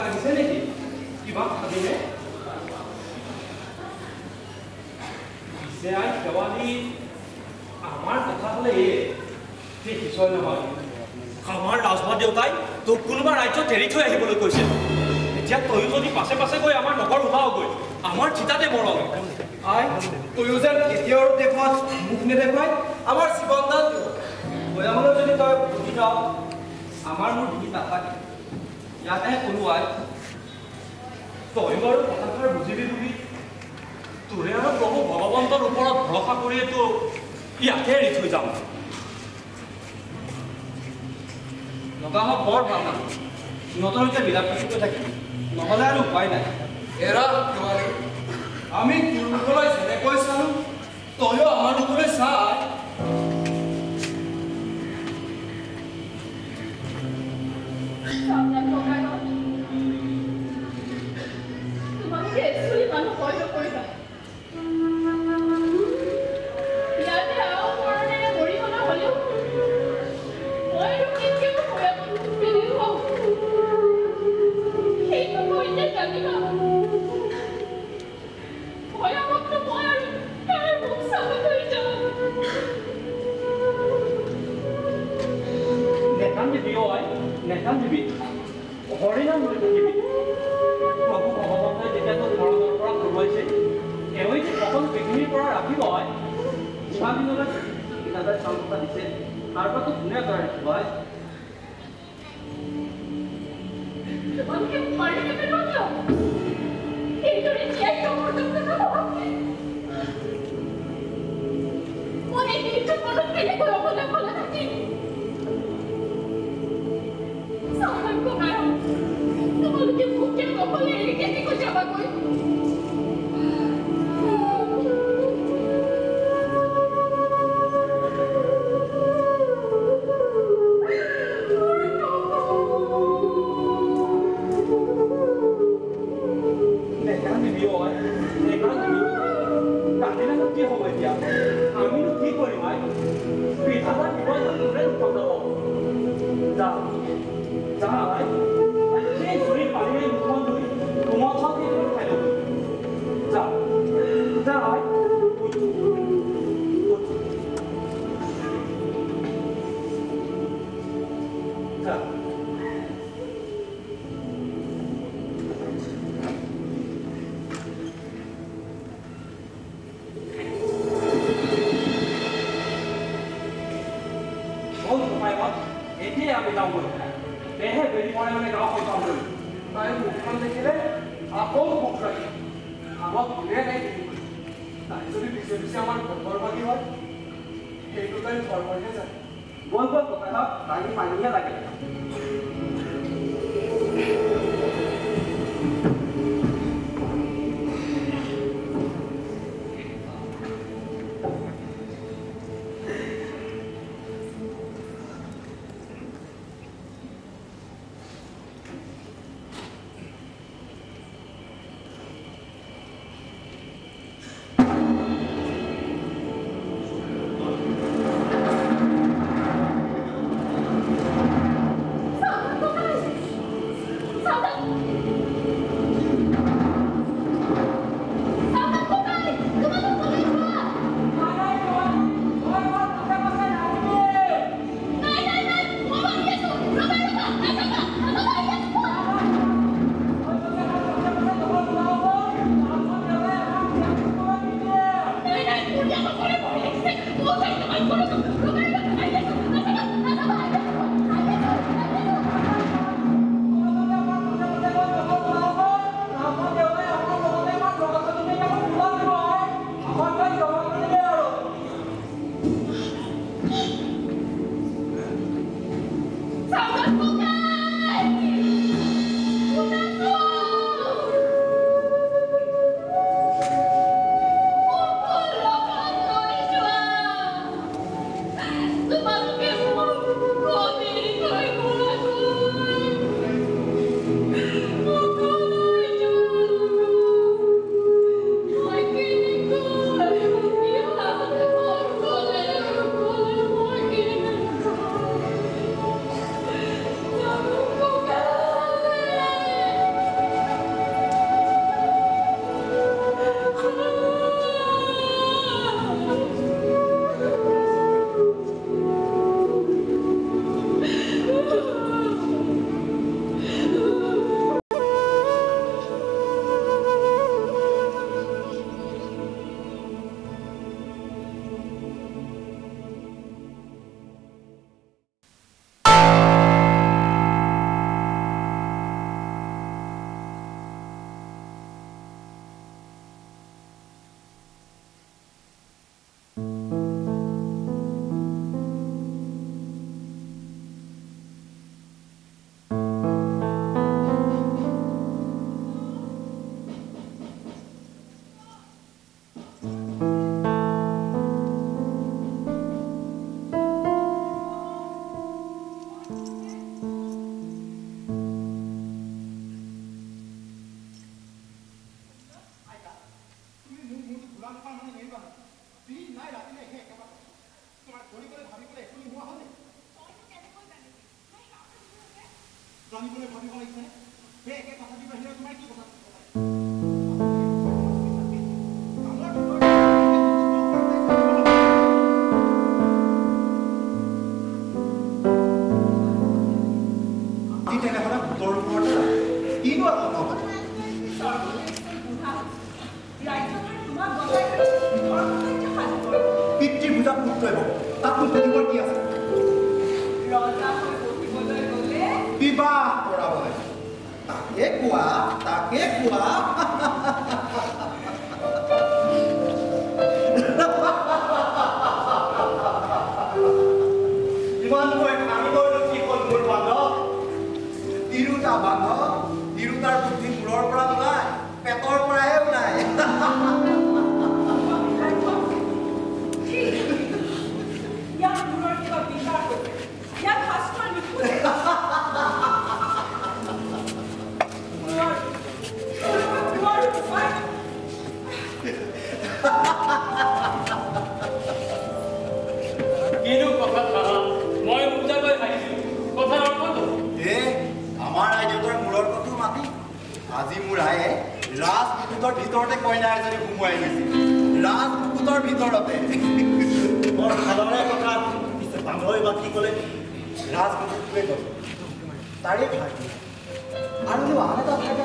লাগিছে নেকি কিবা ভাবিনে পিছে আই শেৱালি আমাৰ কথা হ'লে এই বিষয় নহয় আমাৰ ৰাজভা দেউতাই তোক কোনোবা ৰাজ্যত এৰি থৈ আহিবলৈ কৈছে এতিয়া তয়ো যদি পাছে পাছে গৈ আমাৰ নগৰ ওলাওগৈ আমাৰ চিতাতে মৰম আই তয়ো যেন কেতিয়াও দেখুৱাত মুখ নেদেখুৱাই আমাৰ জীৱনদান গয়ামলৈ যদি তই বুজি যাওঁ আমাৰ মোৰ বুজি নাথাকে ইয়াতেহে কোনো আই তই বাৰু কথাষাৰ বুজিবি বুলি তোৰে আৰু প্ৰভু ভগৱন্তৰ ওপৰত ভৰসা কৰিয়েতো ইয়াতে এৰি থৈ যাম লগা হওক বৰ ভাল না নতুনকৈ মিলা প্ৰীতিকৈ থাকিম নহ'লে আৰু উপায় নাই এৰা শেৱালি আমি তোৰলৈ যেনেকৈ চালোঁ তয়ো আমাৰ লোকলৈ চাই নেকান্দিবি হৰিনাম লৈ থাকিবি প্ৰভু ভগৱন্তই যেতিয়া তোক মৰণৰ পৰা ঘূৰুৱাইছে এওঁই সকলো পৃথিৱীৰ পৰা ৰাখিব হয় ইমান দিনলৈ কিনাদাৰ চাউল কথা দিছে তাৰ পৰা তোক কোনে কৰা ৰাখিব হয় জানিবলৈ ভাবিব লাগিছে সেই একে কথাটি বাহিৰে তোমাৰ কি কথা তেনেহ'লে ভোটৰ ওপৰতে কিনো পিতৃ বুজা পুত্ৰই হ'ব তাত পুত্ৰৰ কি আছে বিবাহ কৰাবলৈ তাকে কোৱা ইমানকৈ ভাঙিবইনো কি হ'ল মোৰ বান্ধৱ তিৰোতা বান্ধৱ তিৰোতাৰ বুদ্ধি মূৰৰ পৰা ওলাই পেটৰ পৰাহে ওলাই আজি মোৰ আয়ে ৰাজপুতৰ ভিতৰতে কইনা এজনী সোমোৱাই গৈছে ৰাজপুতৰ ভিতৰতে বৰ ভালৰে কথা পিছে বান্ধৱী বা কি ক'লে ৰাজপুতটোৱে কৈছে তাৰে ভাগি আৰু আন এটা ভাগে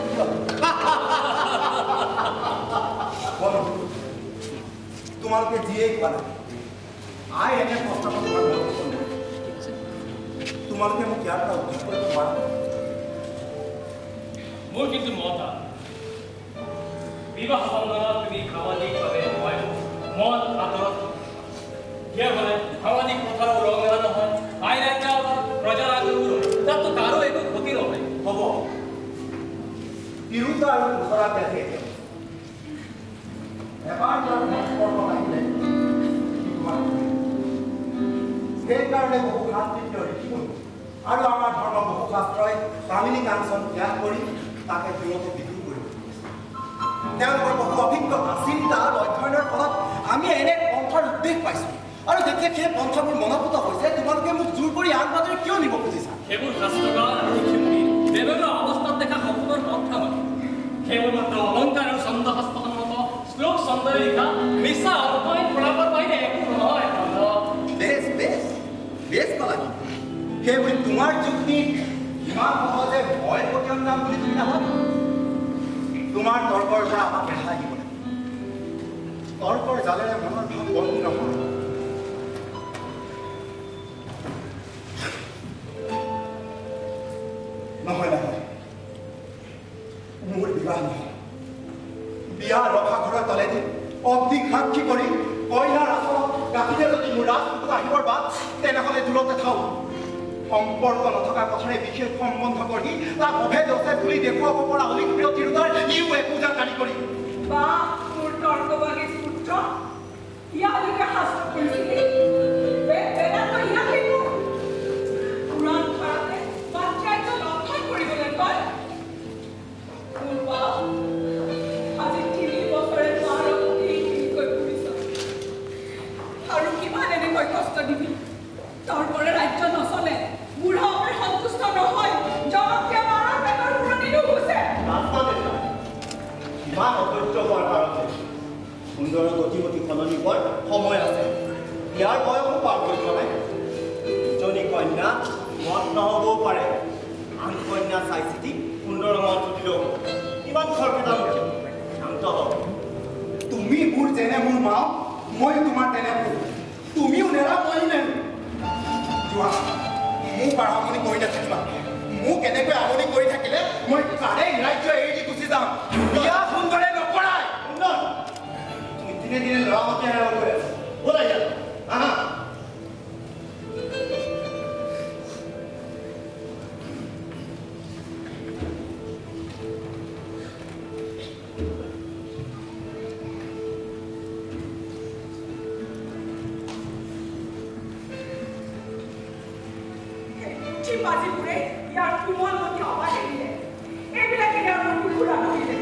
তোমালোকে যিয়েই কোৱা নাই আই এনে প্ৰস্তাৱ তোমালোকে মোক ইয়াৰ পৰা উদ্ধাৰ কৰিব নোৱাৰা মোৰ কিন্তু মত বিবাহ বন্ধনত তুমি সামাজিকভাৱে মন আদৰত ইয়াৰ মানে সামাজিক প্ৰথাৰো ৰং এৰা নহয় আইন আজ্ঞা প্ৰজাৰ আগ্ৰহৰো তাততো কাৰো একো ক্ষতি নহয় হ'ব তিৰোতা আৰু ওচৰা দেখে এবাৰ তাৰ সম্পৰ্ক আহিলে সেইকাৰণে বহু শাস্ত্ৰীয় ৰীতিমূল আৰু আমাৰ ধৰ্ম বহু শাস্ত্ৰই কামিনী কাঞ্চন ত্যাগ কৰি তাকে দূৰতে বিক্ৰী কৰিব তেওঁলোকৰ বহু অভিজ্ঞতা চিন্তা অধ্যয়নৰ ফলত আমি এনে পন্থাৰ উদ্বেগ পাইছোঁ আৰু যেতিয়া সেই পন্থাবোৰ মনপুত হৈছে তোমালোকে মোক জোৰ কৰি আন বাতৰি কিয় নিব খুজিছা সেইবোৰ শাস্ত্ৰকাৰ আৰু শিক্ষী বিভিন্ন অৱস্থাত দেখা সপোনৰ পন্থা নহয় সেইবোৰ মাত্ৰ অলংকাৰ আৰু ছন্দশাস্ত্ৰসন্মত শ্লোক ছন্দৰে লিখা মিছা অৰ্থহীন প্ৰলাপৰ বাহিৰে একো নহয় বেছ বেছ বেছ কলা সেইবুলি তোমাৰ যুক্তি ইমান সহজে ভয় প্ৰত্যঞ্জাম বুলি তুমি নাভাবা তোমাৰ তৰ্কৰ পৰা আমাক ৰেহাই দিব লাগে তৰ্কৰ জালেৰে মনৰ ভাৱ বন্দী নকৰোঁ নহয় মোৰ বিবাহ নহয় বিয়া ৰভা ঘৰৰ তলেদি অধিক সাক্ষী কৰি কইনাৰ আচলত গাঁঠিতে যদি মোৰ ৰাজপুত আহিবৰ বাদ তেনেহ'লে দূৰতে থাওঁ সম্পৰ্ক নথকা কথাৰে বিশেষ সম্বন্ধ কৰি তাক অভেদ আছে বুলি দেখুৱাব পৰা অলিপ্ৰিয় তিৰোতাৰ ইও একো জানি কৰি বা মোৰ তৰ্কবাদী পুত্ৰ ইয়ালৈকে শাস্ত্ৰ কৰিছিলি পুৰাণ ভাৰতে পাঞ্চায়ত লক্ষণ কৰিবলৈ কয় মোৰ বাপ আজি 3 বছৰে কৈ ফুৰিছ আৰু কিমান এনেকৈ কষ্ট দিবি তোৰ পৰা ৰাজ্য নচলে বুঢ়া আমাৰ সন্তুষ্ট নহয় জনপ্ৰিয় মাৰৰ পেটৰ পুৰণিটো হৈছে ইমান অধৈৰ্য হোৱাৰ কাৰণে সুন্দৰ গতিমতি সলনি হোৱাৰ সময় আছে ইয়াৰ বয়সো পাৰ হৈ যোৱা নাই ইজনী কন্যা মত নহ'বও পাৰে আন কন্যা চাই চিতি সুন্দৰ মত উঠিলেও ইমান খৰখেদা নুঠিব শান্ত হওক তুমি মোৰ যেনে মোৰ মা মই তোমাৰ তেনে তুমিও নেৰা মইও নেৰো যোৱা মোক বাৰ আমনি কৰি নাথাকিবা মোক এনেকৈ আমনি কৰি থাকিলে মই তাৰে ৰাজ্য এৰি দি গুচি যাম বিয়া সুন্দৰে নকৰাই সুন্দৰ তুমি দিনে দিনে ল'ৰামতে হেৰাব গৈ আছা ব'লা ইয়াত আহা বাজিপুৰে ইয়াৰ কোমল মতি অবাধে দিলে এইবিলাকে ইয়াৰ মনটো ঘূৰা নদিলে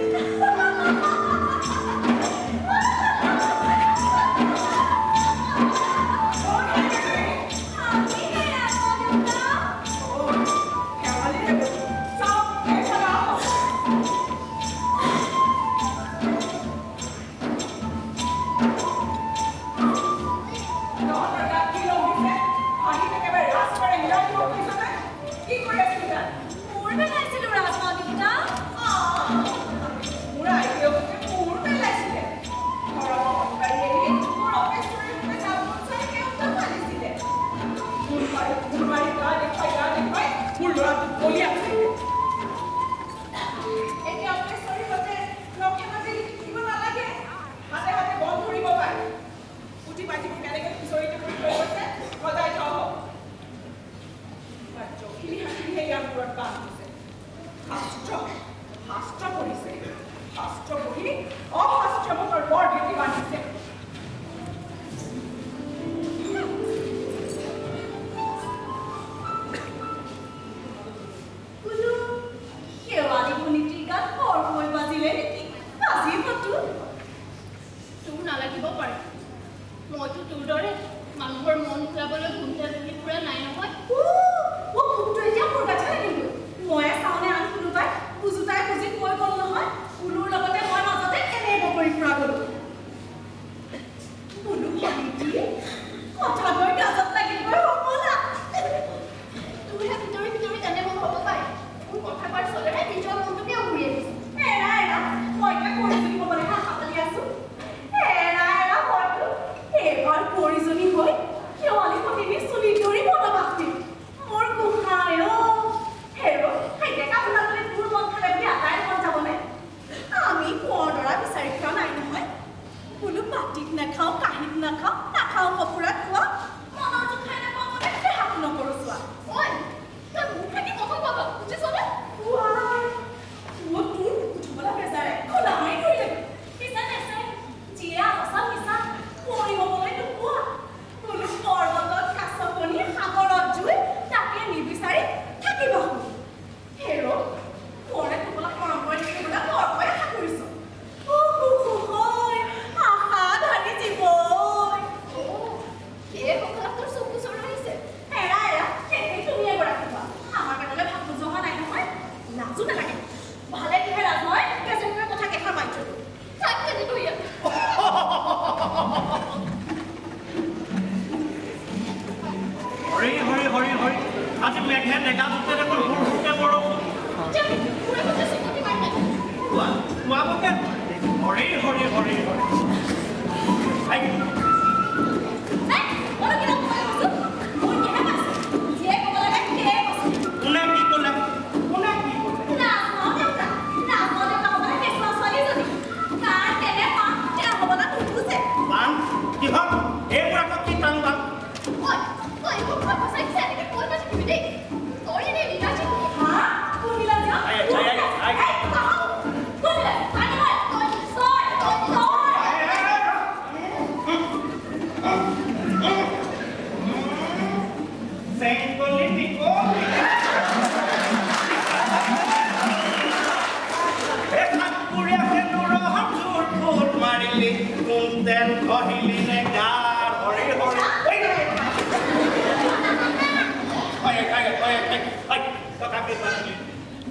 দেন কহিলি নে গাৰ হৰি হৰি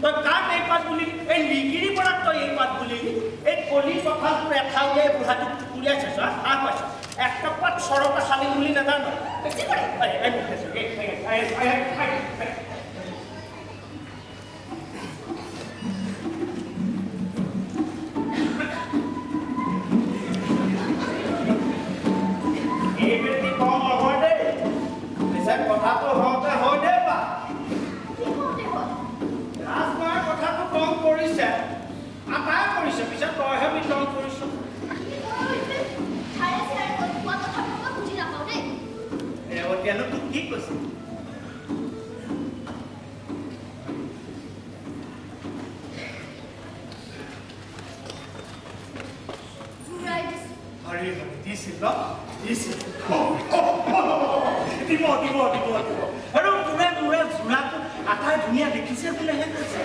তই কাক এই পাত বুলি এই লিগিৰি পৰা তই এই পাত বুলি এই কলি কঁঠালটোৰ এঠা উলিয়াই বুঢ়াটোক উলিয়াইছে চোৱা কাক পাইছ একটা পাত চৰকা খালি বুলি নাজানো বেছি কৰে কথাটো হওঁতে হয় দে বা ৰাজমাৰ কথাটো কম কৰিছে আটাই কৰিছে পিছত তইহে বিতৰণ কৰিছ এতিয়ানো তোক কি কৈছে হৰি হৰি দিছিল দিছিল দিব দিব দিব দিব আৰু তোৰে মোৰে জোৰাটো আটাই ধুনীয়া দেখিছে বোলেহে কৈছে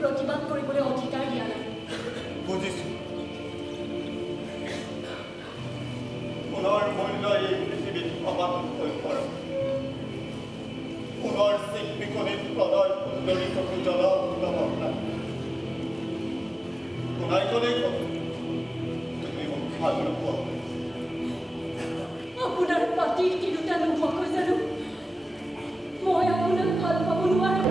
প্ৰতিবাদ কৰিবলৈ অধিকাৰ দিয়া নাই। বুজিছোঁ। পুনৰ মূল্য এই পৃথিৱীত সমান হৈ পৰে। পুনৰ চিকমিকনিত প্ৰণয় সুন্দৰী চকু জ্বলা উত্তমতা। শুনাইকলেই কম তুমি মোক ভাল নোপোৱা। আপোনাৰ পাতিৰ তিৰোতা নোহোৱাকৈ জানো মই আপোনাক ভাল পাব নোৱাৰো?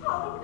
How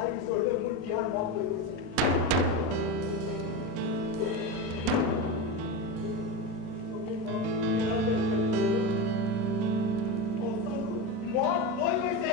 তাই ওচৰলৈ মোৰ বিয়াৰ মত লৈ গৈছে মত লৈ গৈছে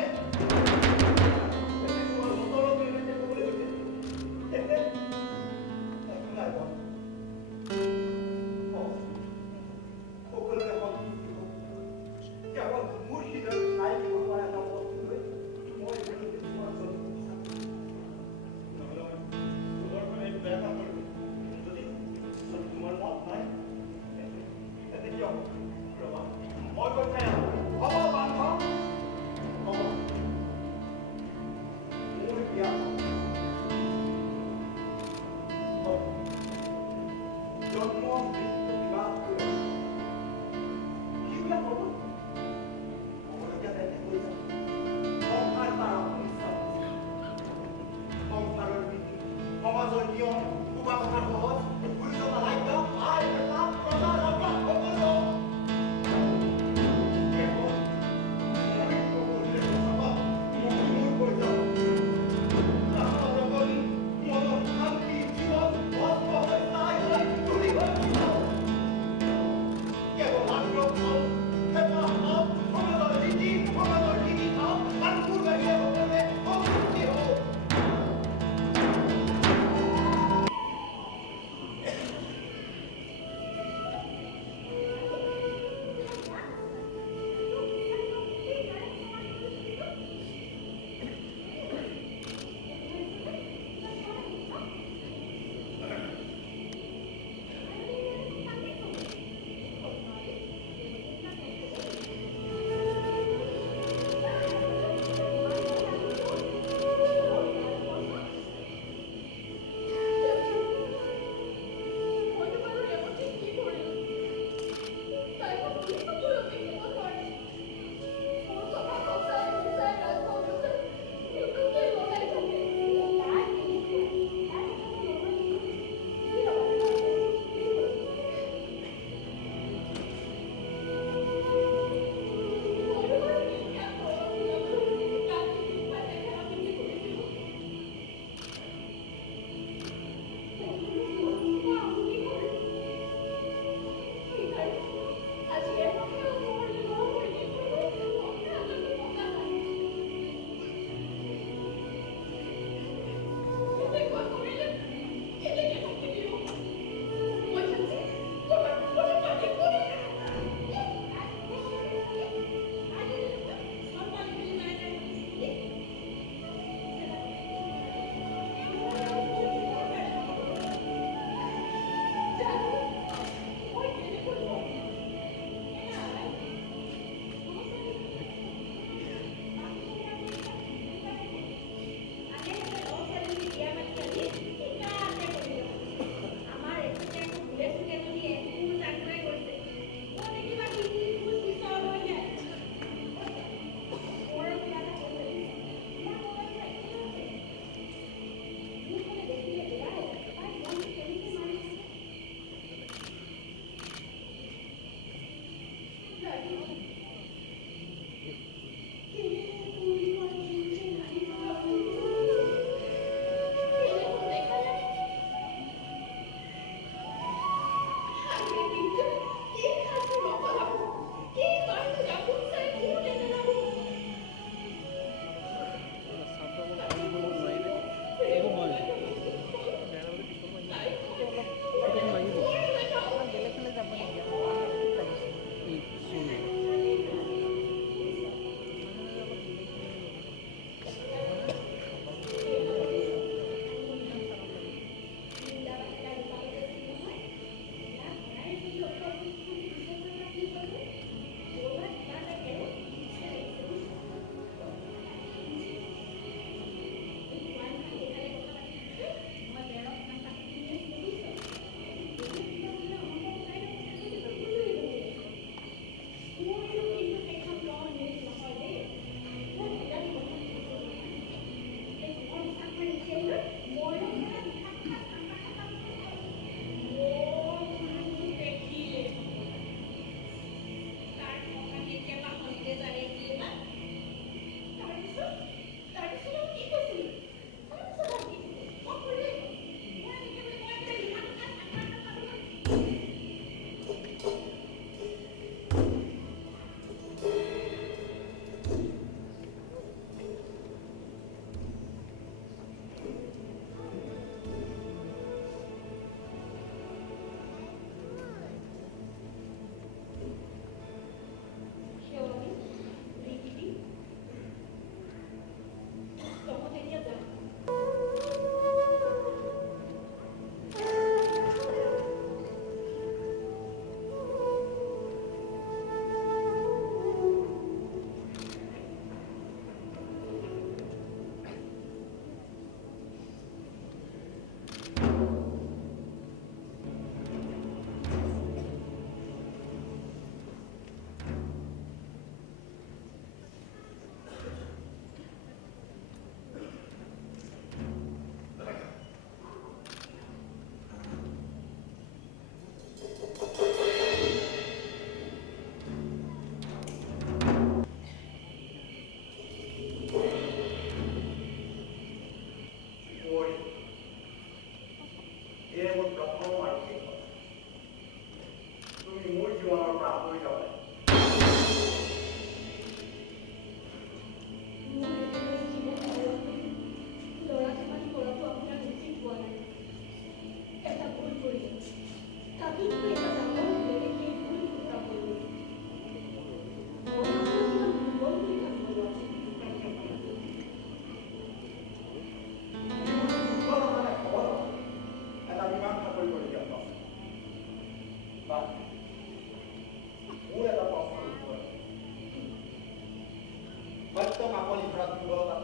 কাকলি ধৰা দুৰ্বলতা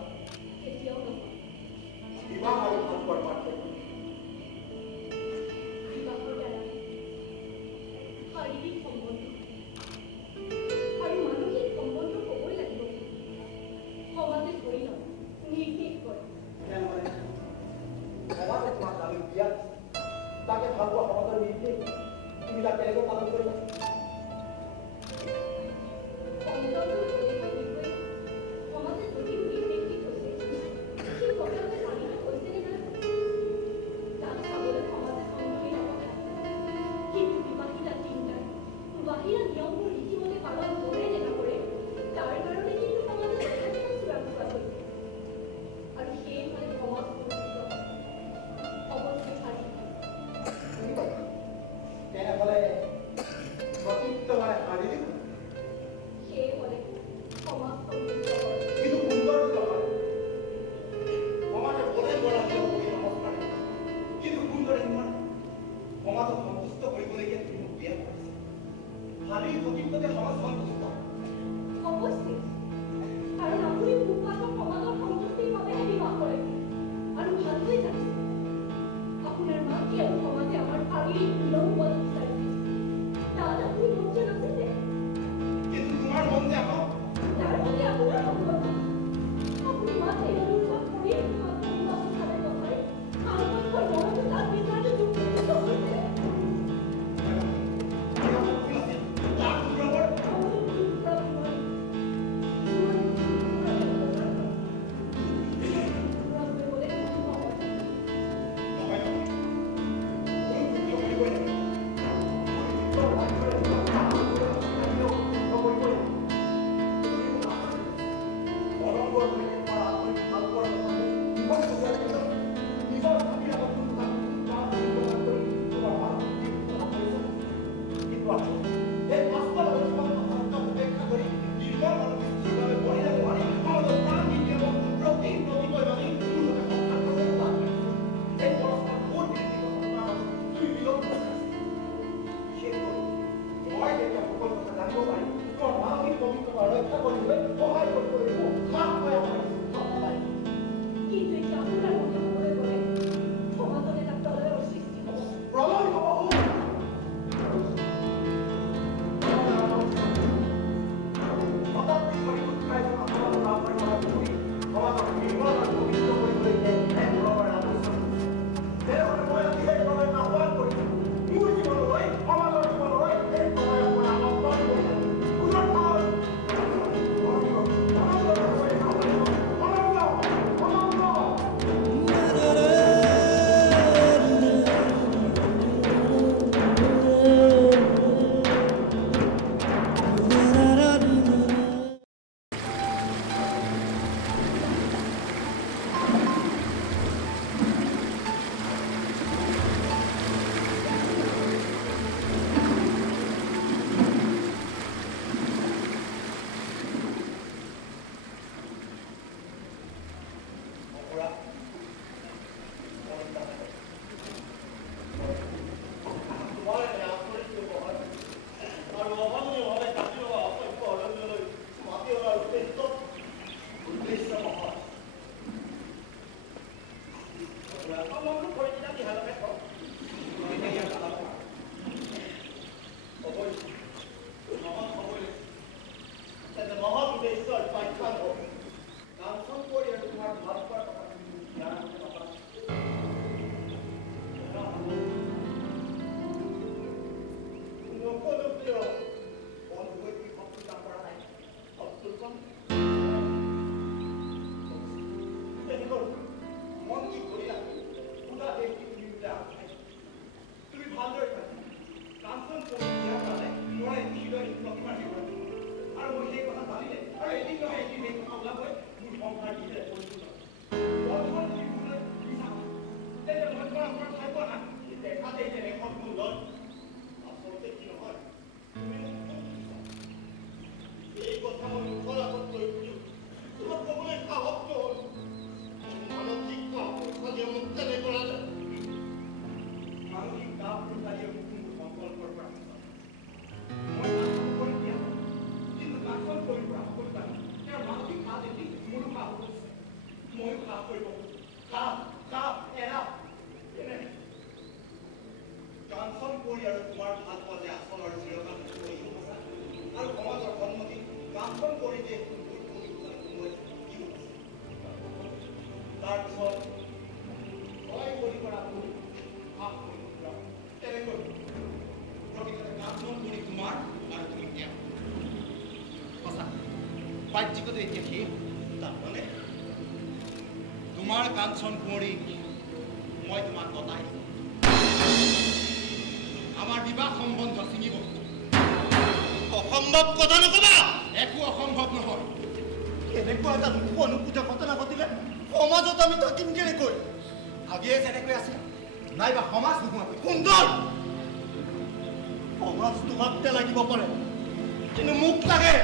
কেতিয়াও নহয় বিবাহ আৰু ভালপোৱাৰ পাৰ্থক্য বিবাহৰ দ্বাৰা শাৰীৰিক সম্বন্ধ আৰু মানসিক সম্বন্ধ হ'বই লাগিব সমাজে ধৰি লয় নিৰ্দেশ কৰে তেনেহ'লে সমাজে তোমাক আমি বিয়া তাকে ভালপোৱা সমাজৰ নিৰ্দেশ তুমি তাক কেনেকৈ পালন কৰিবা সমাজে যদিও নিৰ্দেশ দি থৈছে সেই কথাটো মানি হৈছেনে নাই তাক চাবলৈ সমাজে সন্মতি নকৰে কিন্তু বিবাহিতা চিন্তাই বাহিৰা নিয়মবোৰ ৰীতিমতে পালন কৰে নে নকৰে তাৰ কাৰণে কিন্তু সমাজে যথেষ্ট চূড়ান্ত হৈছে আৰু সেইফালে সমাজ অৱশ্যে সাজি তেনেহ'লে প্ৰকৃত মানে শাৰীৰিক সেয়ে হ'লে সমাজ সমৃদ্ধ হয় কিন্তু সুন্দৰ হয় সমাজে বলে গৰাকী কৰি নমস্কাৰ কিন্তু সুন্দৰ ইমান সমাজক সন্তুষ্ট কৰিবলগীয়া তুমি বিয়া কৰিছে শাৰীৰিক প্ৰকৃততে সমাজ সন্তুষ্ট অৱশ্যে কাৰণ আপুনি পূৰ্বাগ্ৰহ সমাজৰ সন্তুষ্টিৰ বাবেহে বিবাহ কৰে আৰু ভালকৈ জানিছে আপোনাৰ মাতৃ আৰু সমাজে আমাৰ শাৰীৰিক মিলন হোৱা বিচাৰিছে তাত আপুনি মঞ্চ নাছিলে কিন্তু তোমাৰ মন যে আকৌ তাৰ বাবে আপোনাৰ সম্পৰ্ক আপুনি মাতৃ অনুভৱ কৰি অৱস্থাৰে কথাই আনপক্ষৰ মনতো তাত বিচাৰটো যুক্তিযুক্ত হৈছে কিন্তু এতিয়া আপোনাৰ মতে হ'বলৈ গ'লে সমাজত এটা প্ৰলয়ৰ সৃষ্টি হ'ব প্ৰলয় হ'ব মানসিক কাঞ্চন কৰি আৰু তোমাৰ ভাল পালে আচলৰ চিৰকাল আৰু সমাজৰ সন্মতি কাঞ্চন কৰি দিয়ে তাৰপিছত ভয় কৰি কৰাটো তেনেকৈ প্ৰকৃততে কাঞ্চন কৰি তোমাৰ আৰু তুমি তেওঁ সঁচা বাহ্যিকতে এতিয়া সেই তাৰমানে তোমাৰ কাঞ্চন কৰি মই তোমাক কটাই আমাৰ বিবাহ সম্বন্ধ ছিঙিব অসম্ভৱ কথা নকবা একো অসম্ভৱ নহয় এনেকুৱা এটা অনুকূত ঘটনা ঘটিলে সমাজত আমি থাকিম কেনেকৈ আগিয়ে যেনেকৈ আছে নাইবা সমাজ নোহোৱাকৈ সুন্দৰ সমাজ তোমাকতে লাগিব পাৰে কিন্তু মোক লাগে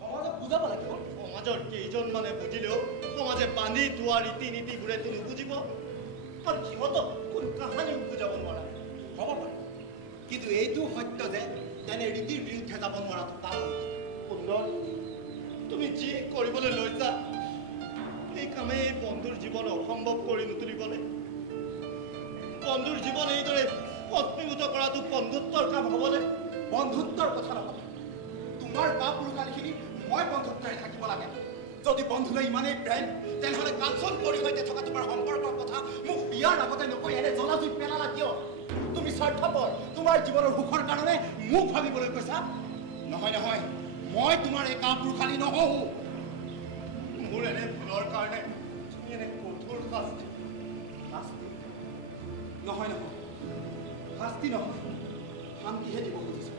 সমাজক বুজাব লাগিব সমাজৰ কেইজনমানে বুজিলেও সমাজে বান্ধি থোৱা ৰীতি নীতিবোৰেতো নুবুজিব আৰু সিহঁতক কোন কাহানি বুজাব নোৱাৰা হ'ব পাৰে কিন্তু এইটো সত্য যে তেনে ৰীতিৰ বিৰুদ্ধে যাব নোৱাৰাটো তাৰ সুন্দৰ তুমি যি কৰিবলৈ লৈছা এই কামে বন্ধুৰ জীৱন অসম্ভৱ কৰি নুতুলিবলৈ বন্ধুৰ জীৱন এইদৰে পত্নীভূত কৰাটো বন্ধুত্বৰ কাম হ'বনে বন্ধুত্বৰ কথা নহয় তোমাৰ বা পুৰুষালিখিনি মই বন্ধুত্বৰে থাকিব লাগে যদি বন্ধুলৈ ইমানেই প্ৰেম তেনেহ'লে কাঞ্চন কৰি সৈতে থকা তোমাৰ সম্পৰ্কৰ কথা মোক বিয়াৰ আগতে নকৈ এনে জলাজুই পেলালা কিয় তুমি স্বাৰ্থপৰ তোমাৰ জীৱনৰ সুখৰ কাৰণে মোক ভাবিবলৈ কৈছা নহয় নহয় মই তোমাৰ এই কাপুৰুষালী নহওঁ মোৰ এনে ভুলৰ কাৰণে তুমি এনে কঠোৰ শাস্তি নহয় নহয় শাস্তি নহয় শান্তিহে দিব খুজিছো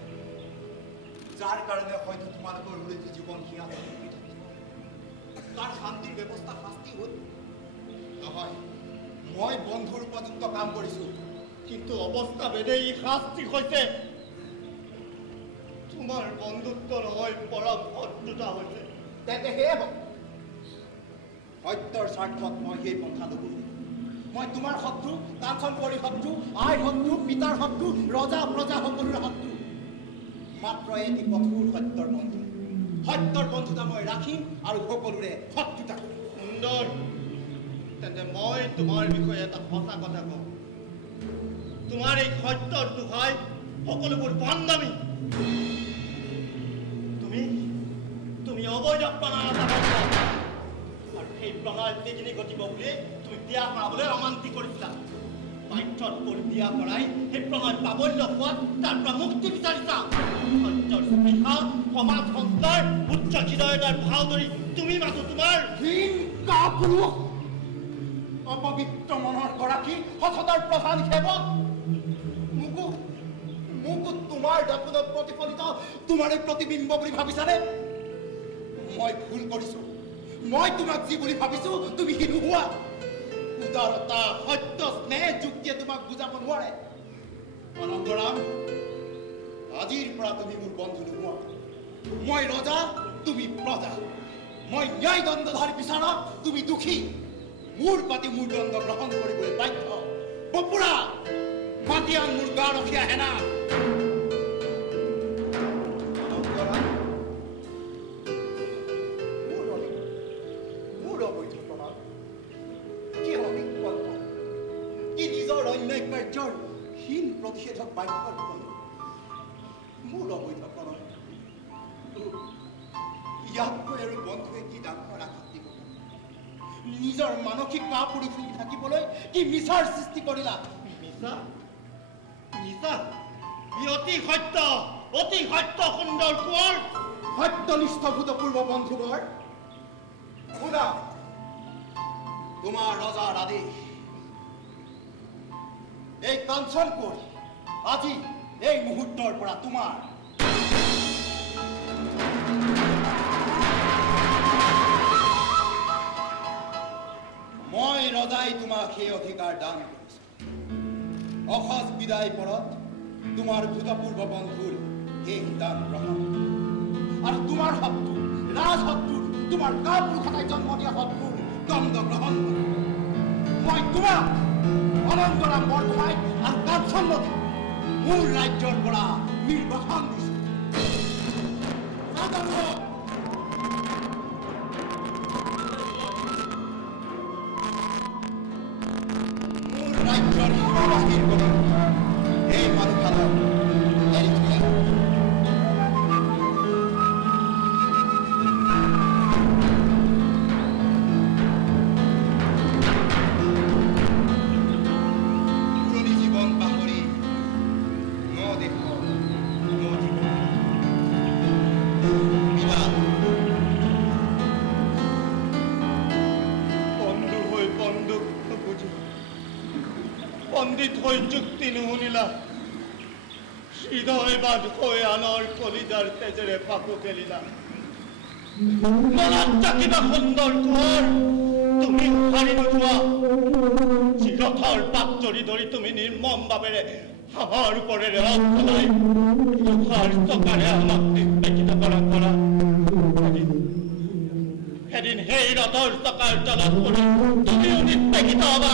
যাৰ কাৰণে হয়তো তোমালোকৰ হৃদয় জীৱন হিয়া তাৰ শান্তিৰ ব্যৱস্থা শাস্তি হ'ল নহয় মই বন্ধুৰ উপযুক্ত কাম কৰিছো কিন্তু অৱস্থা ভেদে ই শাস্তি হৈছে তোমাৰ বন্ধুত্ব নহয় পৰম শত্ৰুতা হৈছে তেন্তে সেয়ে হ'ব সত্যৰ স্বাৰ্থত মই সেই পন্থা নকৰো মই তোমাৰ শত্ৰু কাঞ্চন কৰি শত্ৰু আইৰ শত্ৰু পিতাৰ শত্ৰু ৰজা প্ৰজা সকলোৰে শত্ৰু মাত্ৰ এটি কঠোৰ সত্যৰ বন্ধু সত্যৰ বন্ধুতা মই ৰাখিম আৰু সকলোৰে শত্ৰুতা কৰিম সুন্দৰ তেন্তে মই তোমাৰ বিষয়ে এটা সঁচা কথা কওঁ তোমাৰ এই সত্যৰ দোহাই সকলোবোৰ ভণ্ডামি তুমি অবৈধ প্ৰণায়ত আৰু সেই প্ৰণায়ত বিঘিনি ঘটিব বুলি তুমি বিয়া কৰাবলৈ অমান্তি কৰিছিলা বাধ্যত কৰি বিয়া কৰাই সেই প্ৰণায়ত প্ৰাবল্য হোৱাত তাৰ পৰা মুক্তি বিচাৰিছা সত্যৰ স্পৃহা সমাজ সংস্কাৰ উচ্চ হৃদয়তাৰ ভাও ধৰি তুমি মাথো তোমাৰ হীন কাপুৰুষ অপবিত্ৰ মনৰ গৰাকী সততাৰ প্ৰধান সেৱক মোকো তোমাৰ দাপোনত প্ৰতিফলিত তোমাৰ এই প্ৰতিবিম্ব বুলি ভাবিছানে মই ভুল কৰিছো মই তোমাক যি বুলি ভাবিছো তুমি সি নোহোৱা উদাৰতা সত্য স্নেহ যুক্তিয়ে তোমাক বুজাব নোৱাৰে অনন্তৰাম আজিৰ পৰা তুমি মোৰ বন্ধু নোহোৱা মই ৰজা তুমি প্ৰজা মই ন্যায় দণ্ডধাৰী বিচাৰক তুমি দুখী মোৰ পাতি মোৰ দণ্ড গ্ৰহণ কৰিবলৈ বাধ্য বপুৰা মাতি আন মোৰ গা ৰখীয়া সেনা মোৰ অবৈধ প্ৰমাণ কি অবিকল্প কি নিজৰ অন্যায় কাৰ্যৰ হীন প্ৰতিষেধক বাক্যৰ মোৰ অবৈধ প্ৰমাণ ইয়াতকৈ আৰু বন্ধুৱে কি ডাঙৰ আঘাত দিব নিজৰ মানসিক কাপুৰুষী থাকিবলৈ কি মিছাৰ সৃষ্টি কৰিলা মিছা মিছা অতি সত্য সুন্দৰ কোঁৱৰ সত্যনিষ্ঠ ভূতপূৰ্ব বন্ধুবৰ শুনা তোমাৰ ৰজাৰ আদেশ এই কাঞ্চন কৰি আজি এই মুহূৰ্তৰ পৰা তোমাৰ মই ৰজাই তোমাক সেই অধিকাৰ দান কৰিছো অসজ বিদায় পৰত তোমাৰ ভূতপূৰ্ব বন্ধুৰ শেষ দান গ্ৰহণ আৰু তোমাৰ শত্ৰু ৰাজশত্ৰু তোমাৰ কাপুৰুষতাই জন্ম দিয়া শত্ৰুৰ দণ্ড গ্ৰহণ মই তোমাক অনন্তৰাম বৰগোহাঁই আৰু কাঞ্চন নদী মোৰ ৰাজ্যৰ পৰা নিৰ্বাসন দিছো এই মানুহখানক এৰি থৈ আহক। পুৰণি জীৱন পাহৰি ন দেশৰ ন জীৱন বন্ধু হৈ বন্ধুক নুবুজি পণ্ডিত হৈ যুক্তি নুশুনিলা হৃদয় বাদ হৈ আনৰ কলিজাৰ তেজেৰে পাকো খেলিলা মনত থাকিবা সুন্দৰ ঘৰ তুমি উখাৰি নোযোৱা চিৰথৰ পাক জৰি ধৰি তুমি নিৰ্মম ভাৱেৰে আমাৰ ওপৰেৰে অন্তৰাই লোহাৰ টকাৰে আমাক নিৰ্বাচিত কৰা কৰা এদিন সেই ৰথৰ টকাৰ তলত পৰি তুমিও নিৰ্বাচিত হবা।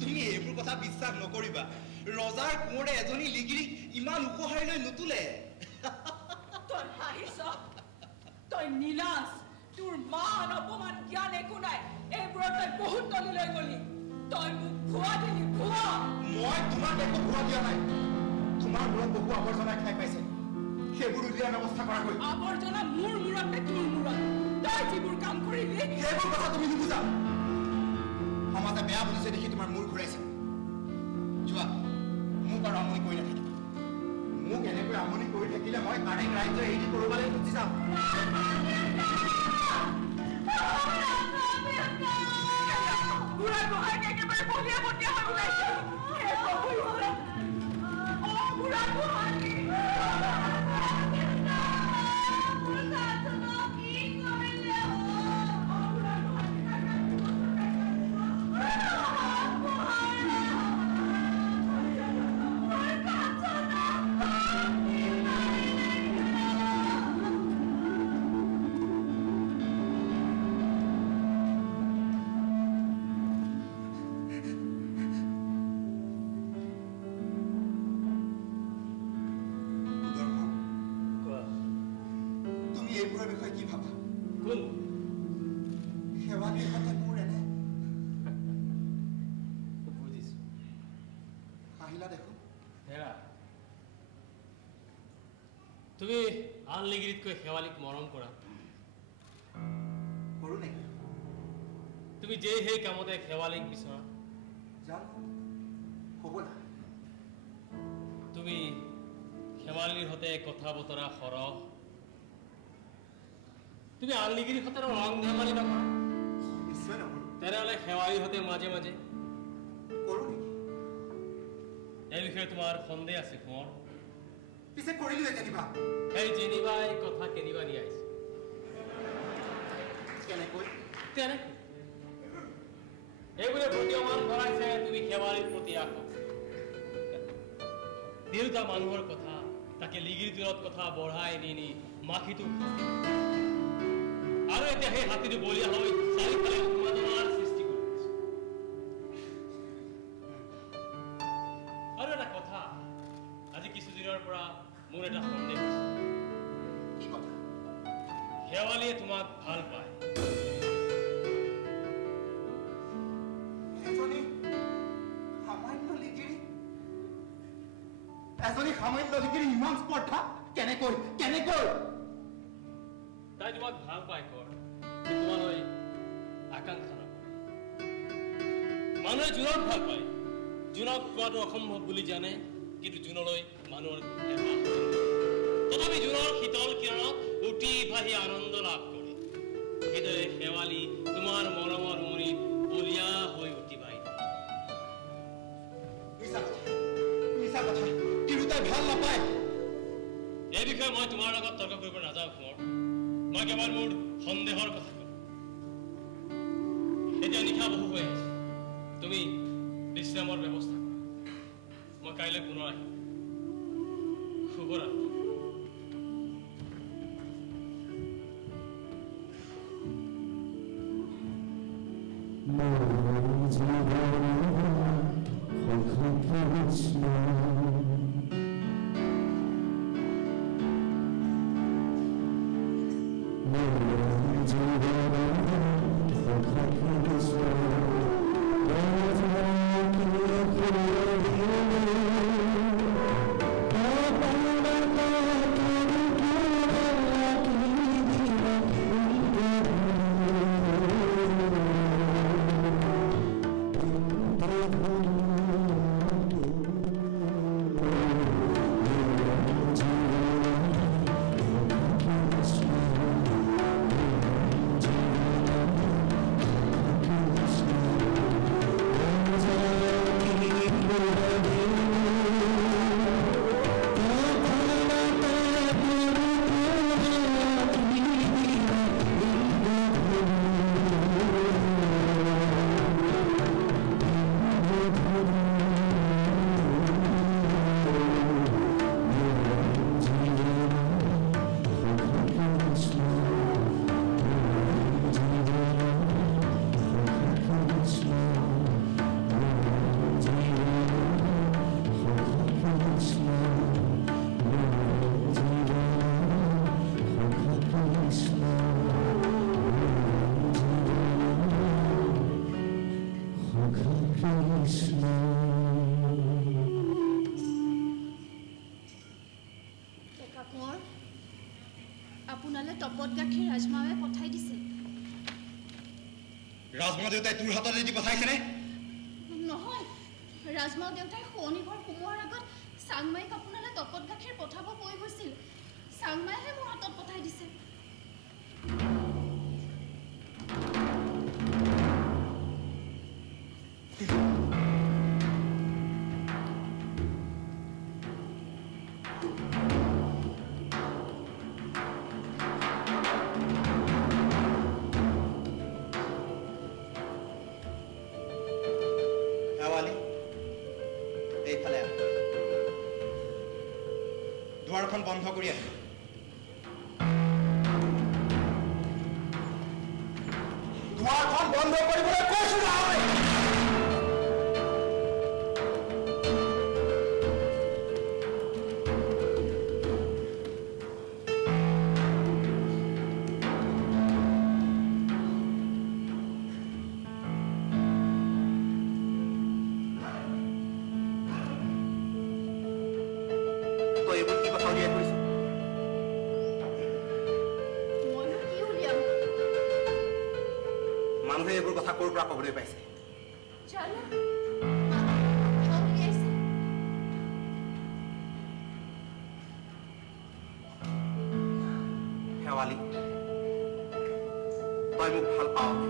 তুমি এইবোৰ কথা বিশ্বাস নকৰিবা ৰজাৰ কোঁৱৰে এজনী লিগিৰি ইমান উপহাৰী লৈ নুতুলে তই হাঁহিছ তই নীলাজ তোৰ মান অপমান জ্ঞান একো নাই এইবোৰত তই বহুত তললৈ গলি তই মোক ভুৱা দিলি ভুৱা মই তোমাক একো ভুৱা দিয়া নাই তোমাৰ মূৰত বহু আৱৰ্জনা খাই পাইছে সেইবোৰ উলিওৱাৰ ব্যৱস্থা কৰা গৈ আৱৰ্জনা মোৰ মূৰত নে তোৰ মূৰত তই যিবোৰ কাম কৰিলি সেইবোৰ কথা তুমি নুবুজা সমাজে বেয়া বুজিছে দেখি তোমাৰ মূৰ ঘূৰাইছে যোৱা মোক আৰু আমনি কৰি নাথাকিবা মোক এনেকৈ আমনি কৰি থাকিলে মই কাৰেং ৰাজ্য এৰি কৰবালৈ গুচি যাম বুঢ়া গোহাঁইক একেবাৰে বলিয়া বটিয়া হৈ ওলাইছে বুঢ়া গোহাঁই তুমি আন লিগিৰিতকৈ শেৱালিক মৰম কৰা কৰো নেকি তুমি যে সেই কামতে শেৱালিক বিচৰা জানো হ'ব না তুমি শেৱালিৰ সৈতে কথা বতৰা সৰহ তুমি আন লিগিৰিৰ সৈতে ৰং ধেমালি নকৰা নিশ্চয় নকৰো তেনেহ'লে শেৱালিৰ সৈতে মাজে মাজে কৰো নেকি এই বিষয়ে তোমাৰ সন্দেহ আছে কোঁৱৰ পিছে কৰিলোৱে যেনিবা এই যেনিবাই কথা কেনিবা নি আহিছে কেনেকৈ তেনেকৈ এইবোৰে প্ৰতীয়মান কৰাইছে তুমি শেৱালিৰ প্ৰতি আসক্ত দেউতা মানুহৰ কথা তাকে লিগিৰ দূৰত কথা বঢ়াই নি মাখিটো আৰু এতিয়া সেই হাতীটো বলিয়া হৈ চাৰিওফালে উন্মাদনাৰ সৃষ্টি কৰিছে আৰু এটা কথা আজি কিছুদিনৰ পৰা মোৰ এটা সন্দেহ কি কথা শেৱালিয়ে তোমাক ভাল পায় এজনী সামান্য লিগিৰি ইমান স্পৰ্ধা কেনেকৈ তাই তোমাক ভাল পায় কৰ তোমালৈ আকাংক্ষা নকৰে মানুহে জোনক ভাল পায় জোনক কোৱাটো অসম্ভৱ বুলি জানে কিন্তু জোনলৈ মানুহৰ তথাপি জোনৰ শীতল কিৰণত উঠি ভাহি আনন্দ লাভ কৰে সেইদৰে শেৱালি তোমাৰ মৰমৰ মৰিত বলিয়া হৈ উঠিবাই মিছা কথা তিৰোতাই ভাল নাপায় এই বিষয়ে মই তোমাৰ লগত তৰ্ক কৰিব নাযাওঁ কোঁৱৰ মই কেৱল মোৰ সন্দেহৰ কথা কওঁ এতিয়া নিশা বহু হৈ আছে তুমি বিশ্ৰামৰ ব্যৱস্থা কৰা মই কাইলৈ পুনৰ আহিম শুভৰাত্ৰি আপোনালৈ টপত গাখীৰ ৰাজমাৱে পঠাই দিছে ৰাজমা দেউতাই তোৰ হাতলৈ দি পঠাইছেনে নহয় ৰাজমাও দেউতাই শনিবাৰ সোমোৱাৰ আগত চাংমাইক আপোনালৈ টপত গাখীৰ পঠাব কৈ গৈছিল চাংমাইহে মোৰ হাতত পঠাই দিছে দুৱাৰখন বন্ধ কৰি আহে দুৱাৰখন বন্ধ কৰিবলৈ কৈছো নহয় এইবোৰ কথা ক'ৰ পৰা ক'বলৈ পাইছে শেৱালি তই মোক ভাল পাৱ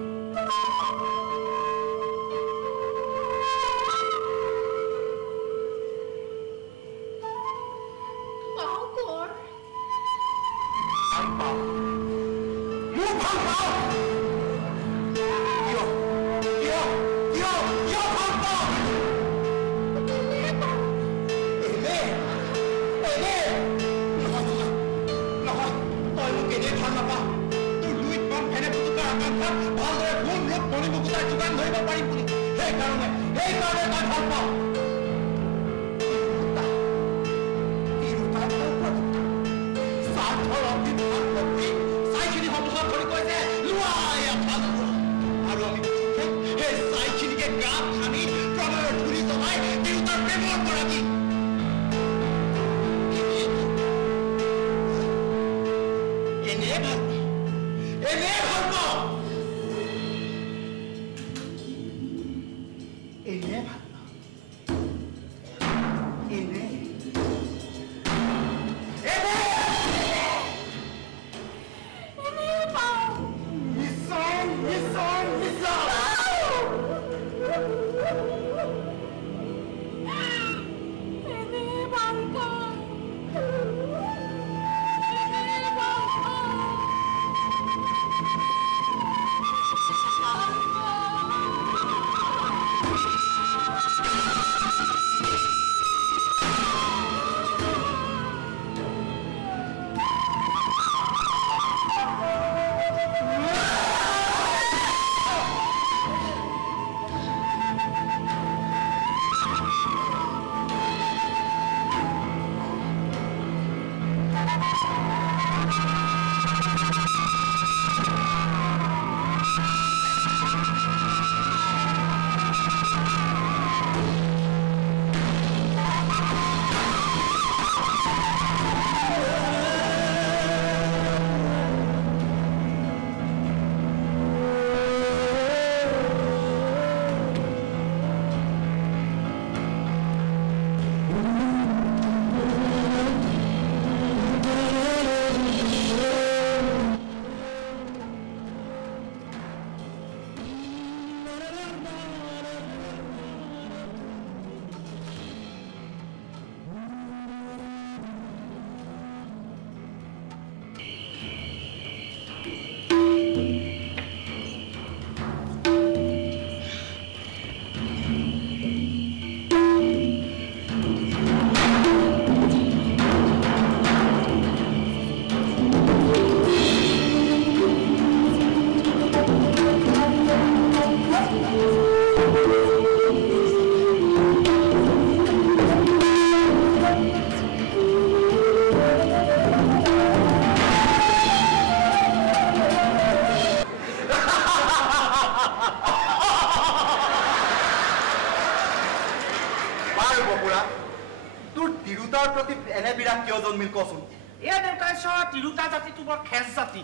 এই দেউতাই চোৱা তিৰোতা জাতিটো বৰ খেচ জাতি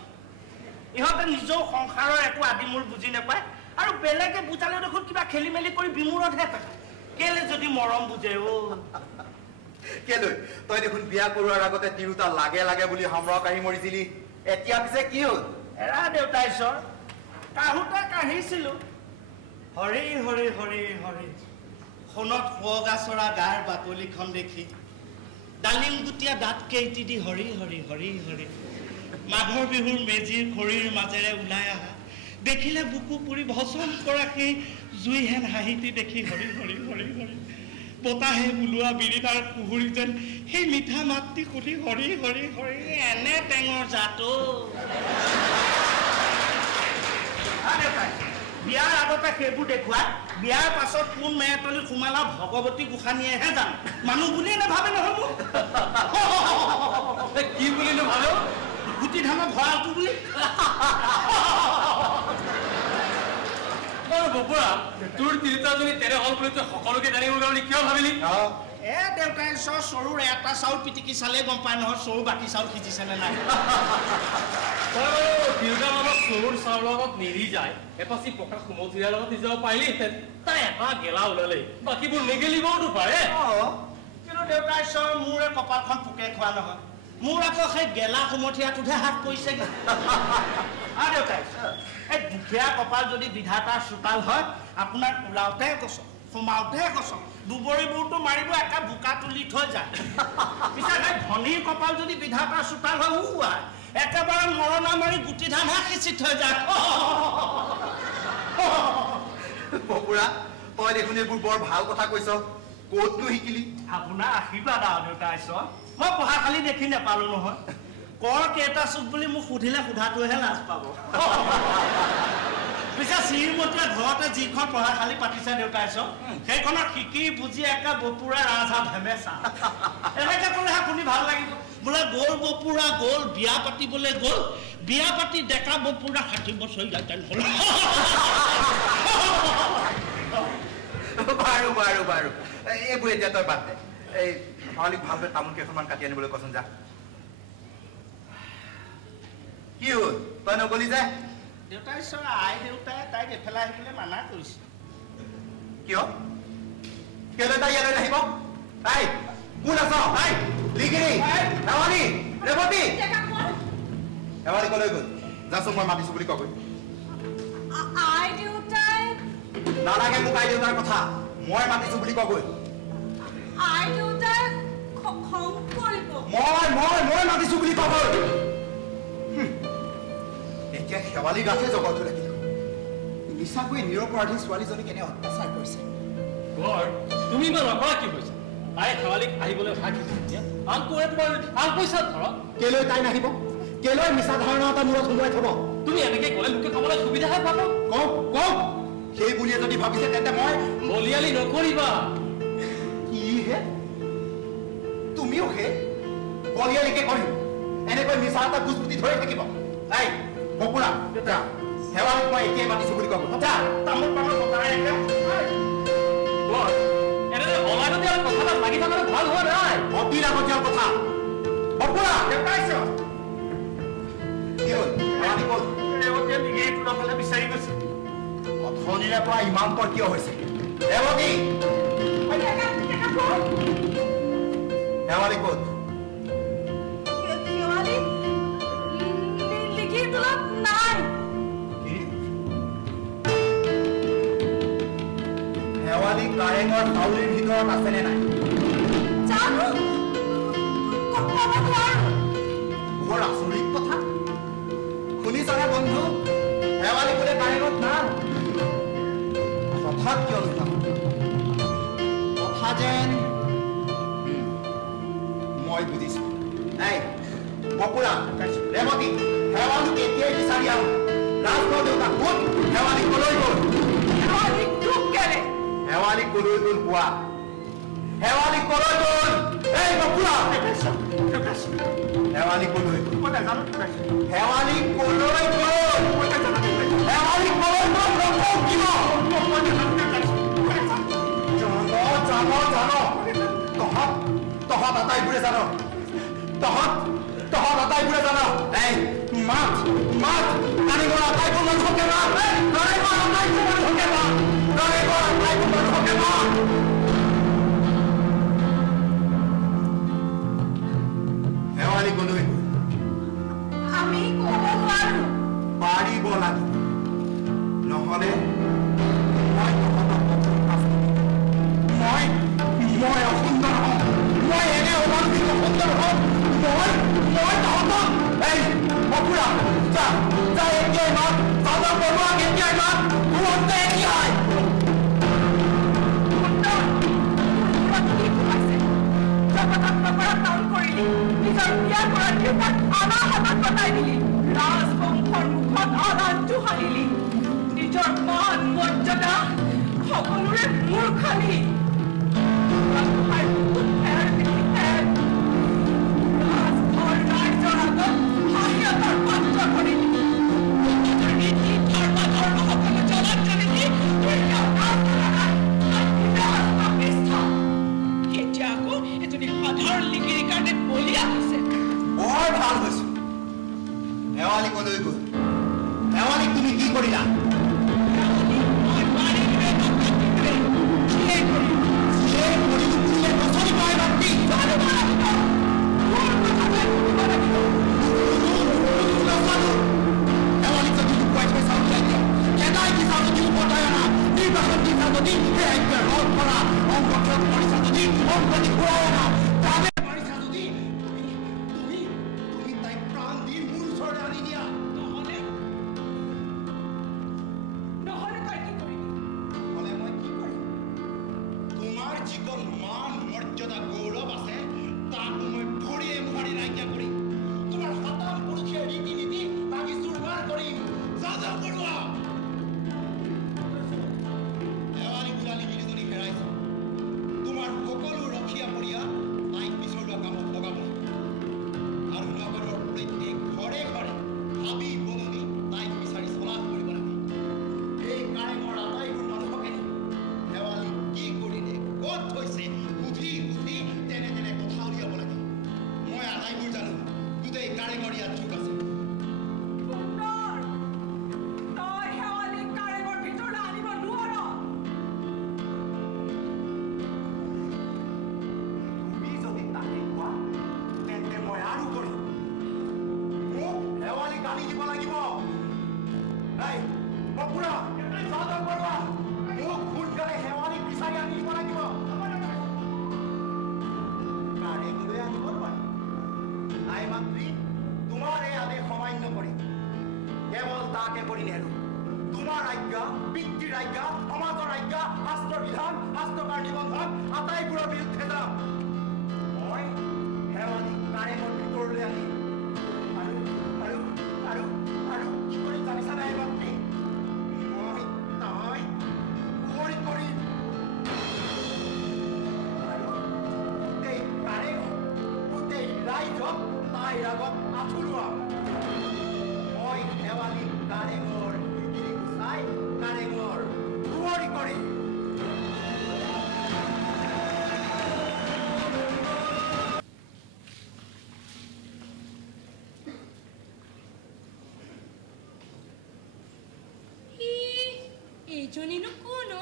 ইহঁতে নিজৰ সংসাৰৰ একো আদিমূল বুজি নাপায় আৰু বেলেগে বুজালে দেখোন কিবা খেলি মেলি কৰি বিমূৰতহে থাকে কেলে যদি মৰম বুজে কেলৈ তই দেখোন বিয়া কৰোৱাৰ আগতে তিৰোতা লাগে লাগে বুলি হামৰা কাঢ়ি মৰিছিলি এতিয়া পিছে কি হ'ল এৰা দেউতাই চৰ কাহুতে কাঢ়িছিলো হৰি হৰি হৰি হৰি সোণত শুৱগা চৰা গাৰ বাকলিখন দেখি ডালিম গুটীয়া দাঁত কেইটি দি হৰি হৰি হৰি হৰি মাঘৰ বিহুৰ মেজিৰ খৰিৰ মাজেৰে ওলাই আহা দেখিলে বুকু পুৰি ভচন কৰা সেই জুইহেন হাঁহিটি দেখি হৰি হৰি হৰি হৰি বতাহে ওলোৱা বিৰিতাৰ কুহুৰি যেন সেই মিঠা মাতটি শুনি হৰি হৰি হৰি এনে টেঙৰ জাতো বিয়াৰ আগতে সেইবোৰ দেখুৱাই বিয়াৰ পাছত কোন মেয়েতলিত সোমালা ভগৱতী গোসাঁনীয়েহে জান মানুহ বুলিয়ে নাভাবে নহয় মোক কি বুলি নাভাবে গুটি ধানৰ ভঁৰালটো বুলি বপুৰা তোৰ তিৰোতাজনী তেনে হল বুলি তই সকলোকে জানিব কাৰণে কিয় ভাবিলি এ দেউতাই চৰুৰ এটা চাউল পিটিকি চালে গম পায় নহয় চৰু বাকী চাউল সিজিছে নে নাই তিৰোতাৰ লগত চৰুৰ চাউলৰ লগত নেৰি যায় এপাচি পকা কুমথিৰাৰ লগত দি যাব পাৰিলিহেঁতেন তাই এটা গেলা ওলালে বাকীবোৰ নেগেলিবওতো পাৰে কিন্তু দেউতাই মোৰ কপালখন পোকে খোৱা নহয় মোৰ আকৌ সেই গেলা কুমথিৰাটোহে হাত পৰিছেগৈ দেউতাই এই দুখীয়া কপাল যদি বিধাতাৰ চোতাল হয় আপোনাৰ ওলাওতেহে গছক সোমাওতেহে গছক দুবৰিবোৰটো মাৰিব একা বোকা তুলি থৈ যায় পিছে সেই ধনীৰ কপাল যদি বিধাতাৰ চোতাল হয় উৱাই একেবাৰে মৰণা মাৰি গুটি ধানহে সিঁচি থৈ যায় বপুৰা তই দেখোন এইবোৰ বৰ ভাল কথা কৈছ ক'তনো শিকিলি আপোনাৰ আশীৰ্বাদ আৰু দেউতাই মই পঢ়া খালি দেখি নাপালো নহয় কৰ কেইটা চুক বুলি মোক সুধিলে সোধাটোহে লাজ পাব পিছে শ্ৰীমতীয়ে ঘৰতে যিখন পঢ়া খালি পাতিছে দেউতাই সেইখনত শিকি বুজি একে বপুৰা ৰাজহাত হেমেচা এনেকে ক'লেহে শুনি ভাল লাগিব বোলে গ'ল বপুৰা গ'ল বিয়া পাতিবলৈ গ'ল বিয়া পাতি ডেকা বপুৰা 60 বছৰ যাই হ'ল বাৰু বাৰু বাৰু এইবোৰ এতিয়া তই বাদ দে এই শেৱালীক ভালকৈ তামোল কেইখনমান কাটি আনিবলৈ কচোন যা কি হ'ল তই নগলি যে দেউতাই আই দেউতাই তাইক এফালে আহিবলৈ মানা কৰিছে কিয় কেলৈ তাই ইয়ালৈ নাহিব তাই কোন আছ তাই লিগিৰি শেৱালী ৰেৱতী শেৱালী কলৈ গ'ল যাচোন মই মাতিছো বুলি কগৈ আই দেউতাই নালাগে মোক আই দেউতাৰ কথা মই মাতিছো বুলি কগৈ আই দেউতাই খং কৰিব মই মাতিছো বুলি কগৈ এতিয়া শেৱালী গাঠে জগতটো লাগিল নিচাকৈ নিৰপৰাধী ছোৱালীজনীক এনে অত্যাচাৰ কৰিছে তুমি ইমান নকৰা কি কৈছা তাই শেৱালীক আহিবলৈ ভাগিছে এতিয়া আন কোনে তোমাৰ আন পইচা ধৰক কেলৈ তাই নাহিব কেলৈ মিছা ধাৰণা এটা মূৰত সোমোৱাই থব তুমি এনেকে ক'লে লোকে ক'বলৈ সুবিধাহে পাব কওক সেই বুলিয়ে যদি ভাবিছে তেন্তে মই বলিয়ালি নকৰিবা কিহে তুমিও সেই বলিয়ালিকে কৰিম এনেকৈ মিছা এটা গুজপুতি ধৰি থাকিব তাই বপুৰা শেৱালীক মই এতিয়াই মাতিছো বুলি কব তামোল পামৰ পকাৰে এনেদৰে অলাগতীয়া কথা এটা লাগি থকাটো ভাল হোৱা নাই অতি লাগতীয়াল কথা বপুৰা কি হ'ল শেৱালী ক'ত ৰেৱতীয়ে লিগিৰিটো নগ'লে বিচাৰি গৈছে অথনিৰে পৰা ইমান পৰ কিয় হৈছে ৰেৱতী শেৱালী ক'ত শেৱালী কাৰেঙৰ হাউলিৰ ভিতৰত আছেনে নাই বৰ আচৰিত কথা শুনিছনে বন্ধু শেৱালী বোলে কাৰেঙত নাই কথা কিয় নুঠাম কথা যেন মই বুজিছো নাই বপুৰা ৰেৱতী শেৱালীক এতিয়াই বিচাৰি আহোঁ ৰাজঘৰ দেউতা ক'ত শেৱালী কলৈ গ'ল শেৱালী কলৈ গ'ল কোৱা শেৱালী কলৈ গ'ল এই বপুৰা শেৱালী কলৈ গ'ল শেৱালী কলৈ গ'ল শেৱালী কলৈ গ'ল জানো তহঁত আটাইবোৰে জানো তহঁত আটাইবোৰে জানা এই মাত মাত কাৰিকৰ আটাইবোৰ মানুহকে মাত কাৰিকৰ আটাইবোৰ মানুহকে মাত কাৰিকৰ আটাইবোৰ মানুহকে মাত শেৱালি গলৈ আমি ক'ব নোৱাৰো পাৰিব লাগিব নহ'লে মই তহঁতক মই অসুন্দৰ হওঁ মই এনে অমানসিক অসুন্দৰ হওঁ মই তহঁতক এই বপুৰা যা যা এতিয়াই মাত তহঁতক বৰুৱাক এতিয়াই মাত তুৰন্তে এতিয়াই নিজৰ বিয়া কৰাৰ পিছত আমাৰ হাতত কটাই দিলি ৰাজবংশৰ মুখত আদানটো সানিলি নিজৰ মান মৰ্যাদা সকলোৰে মূৰ খালি ৰাজঘৰ ৰাইজৰ আগত হাঁহিয়াতৰ পাত্ৰ কৰিলি নীতি ধৰ্ম ধৰ্ম সকলো জ্বলাত জ্বলিলি এতিয়া আকৌ এজনী সাধাৰণ লিগিৰীৰ কাৰণে বলিয়া হৈছে বৰ ভাল হৈছে শেৱালি কলৈ গ'ল শেৱালিক তুমি কি কৰিলা Jonino kuno.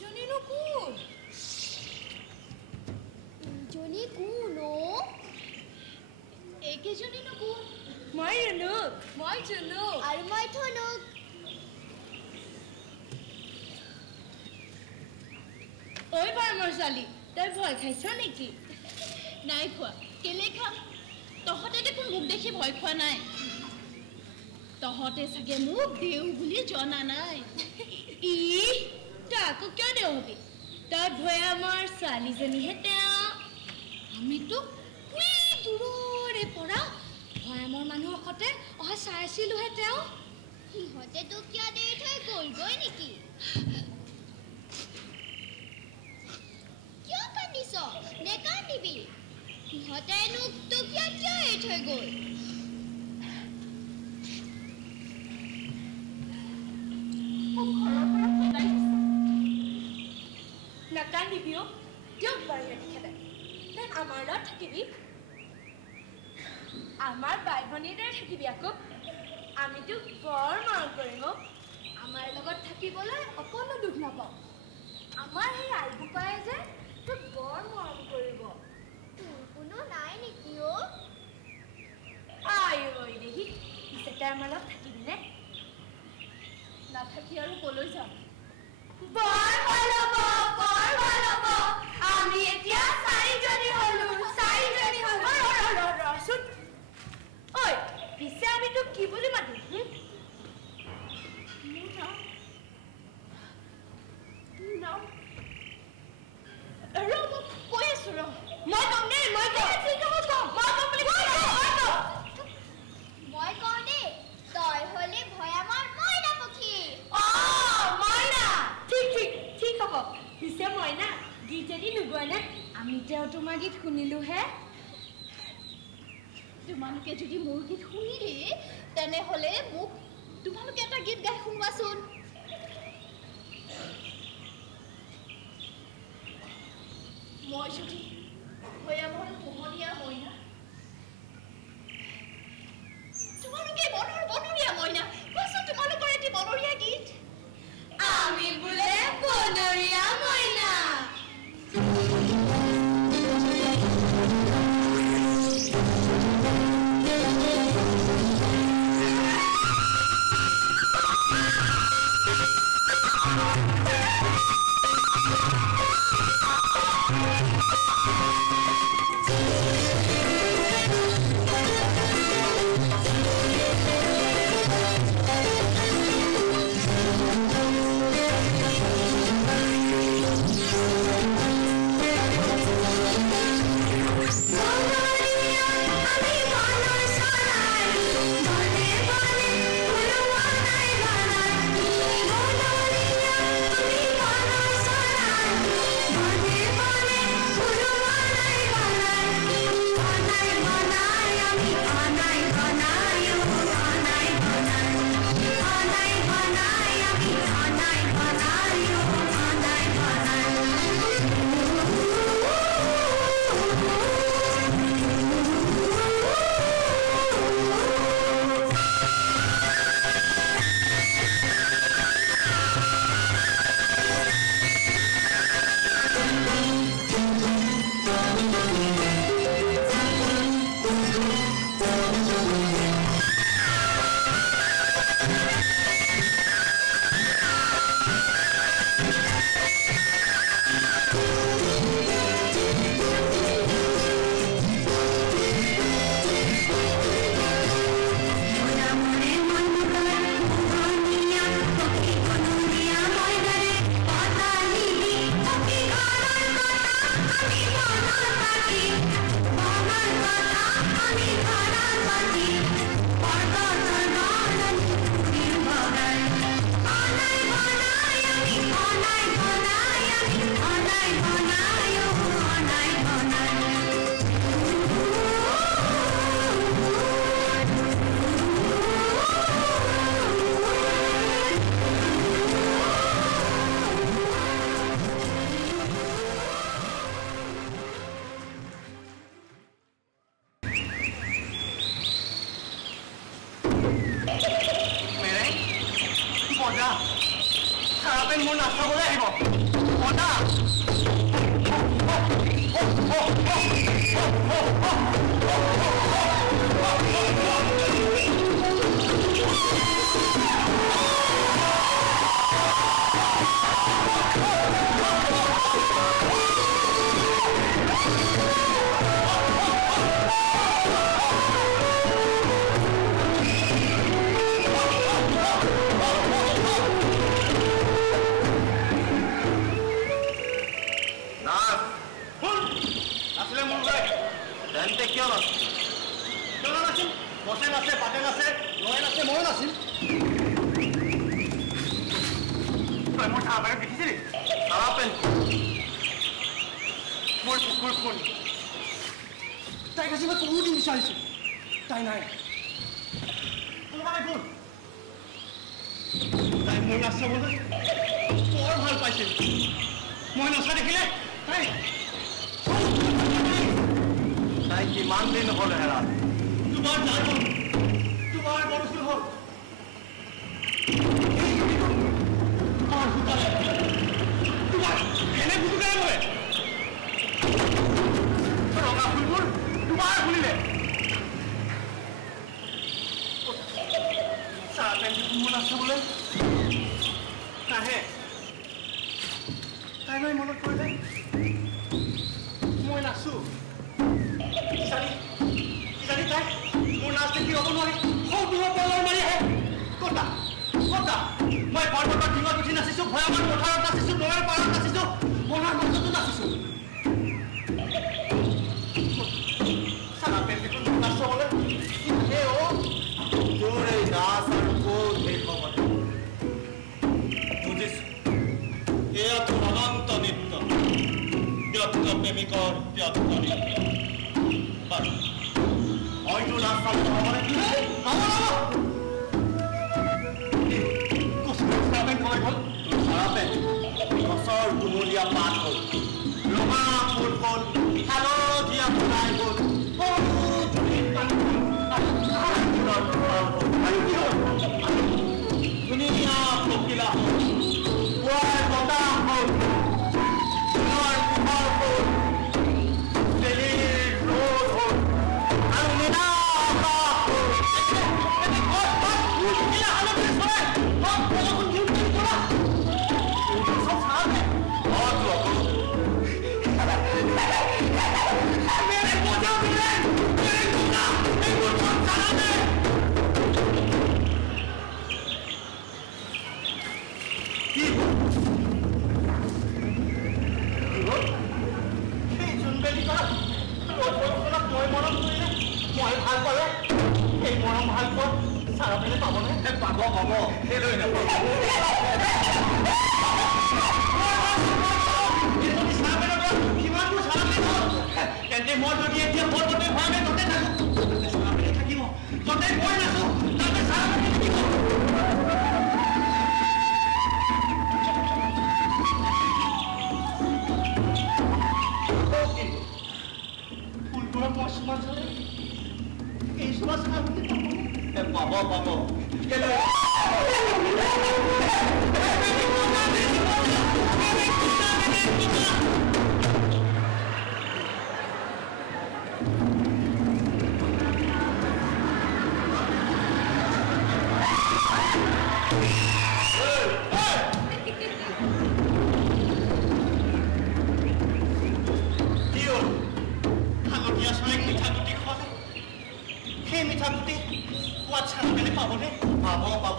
Jonino kun. Joni kuno. Eke Jonino kun. Moi Januk. Moi Januk. Aru moi Thonuk. Oi Barmar Sali, toi bhoi khaisa neki? Nai khwa. Kele kham? Tohote dekun muk dekhi bhoi khwa nai. তহতে সাগে মুখ দেউ বুলি জানা নাই ই তাকো কিয় দেউ hobby তার ভয় আমার সালিজনি হেতে আমি তো কুই দূৰৰে পৰা ভয় আমার মানুহ হতে অহা চাইছিলো হেতে সিহতে তো কিয় দেই থৈ গল গই নেকি কিয় কান্দিছ নেকান্দিবি সিহতে নুক তো কিয় এই থৈ গল Nakandibiyo, diyo bari ya dikada. আমাৰ লগত থাকিবি আমাৰ বাই ভনীৰ দৰে থাকিবি আকৌ আমিতো বৰ মৰম কৰিম আমাৰ লগত থাকিবলৈ অকণো দুখ নাপাওঁ আমাৰ সেই আইবোপাই যে তোক বৰ মৰম কৰিব তোৰ কোনো নাই নেকি আই ঐ দেহি পিছে তাই আমাৰ লগত থাকিবিনে নাথাকি আৰু কলৈ যাম বৰ ভাল হ'ব আমি এতিয়া চাৰিজনী হলো ৰচোন ঐ পিছে আমি তোক কি বুলি মাতিম কৈ আছো মই কম দেই মই কম বুলি মই কওঁ দেই তই হলে ভয়ামৰ মইনা পক্ষী মইনা ঠিক হ'ব পিছে মইনা গীত এটি নোগোৱা নে আমি তেওঁ তোমাৰ গীত শুনিলো হে তোমালোকে যদি মোৰ গীত শুনিলে তেনেহ'লে মোক তোমালোকে এটা গীত গাই শুনোৱাচোন মই যদি ভয়ামৰ পোহনীয়া মইনা তোমালোকে বনৰীয়া মইনা কোৱাচোন তোমালোকৰ এটি বনৰীয়া গীত আমি বোলে বনৰীয়া মইনা মই নচা দেখিলে তাই কিমান দিন হ'ল হেৰা তোমাৰ ডাঙৰ তোমাৰ বৰষুণ হ'ল তোমাৰ ভূতালে তোমাৰ এনে ভূতালে মই ৰঙা ফুলবোৰ তোমাৰ ফুলিলে চাহ পেণ্টি মোৰ নাচাবলৈ নাহে তাই মই মনত পৰিলে মই নাচো কিজানি তাই মোৰ নাচ দেখি হ'ব নোৱাৰি সৌদূৰৰ পলৰ মাৰি আহে কতা মই পৰ্বতৰ ডিঙত উঠি নাচিছো ভয়ামৰ পথাৰত নাচিছো নৈৰ পাৰত নাচিছো মনৰ মাজতো নাচিছো চানা পেণ্টিখন নাচবলৈ তোৰ এই নাচ আৰু ক'ত শেষ হ'ব বুজিছো এয়াতো অনন্ত নৃত্য ব্যক্ত প্ৰেমিকৰ ব্যক্ত নৃত্য বাৰু হয়তো নাচ চাবলৈ হ'বনে গছৰ কুমলীয়া পাত হ'ল ৰঙা ফুল হ'ল হালধীয়া ফুলাই হ'ল ধুনীয়া পখিলা হ'ল পুৱাৰ বতাহ হ'ল পুনৰ পোহৰ হ'ল বেলিৰ ৰ'দ হ'ল আৰু নীলা আকাশ হ'ল মই ভাল পালে এই মৰম ভাল পোৱা চাৰা পেলে পাবনে পাব সেইলৈ নাপাব তেন্তে মই যদি এতিয়া পৰ্বতে ভৰামে ততে থাকো চাৰা পেলে থাকিব ততে মই নাচো তাতে চাৰা পেলে থাকিব ফুলবোৰৰ মচমান চলে এই চলা চাৰা পেলে পাব কেলৈ সেই মিঠাগুটি সোৱাদ চাৰা পেলে পাবনে পাব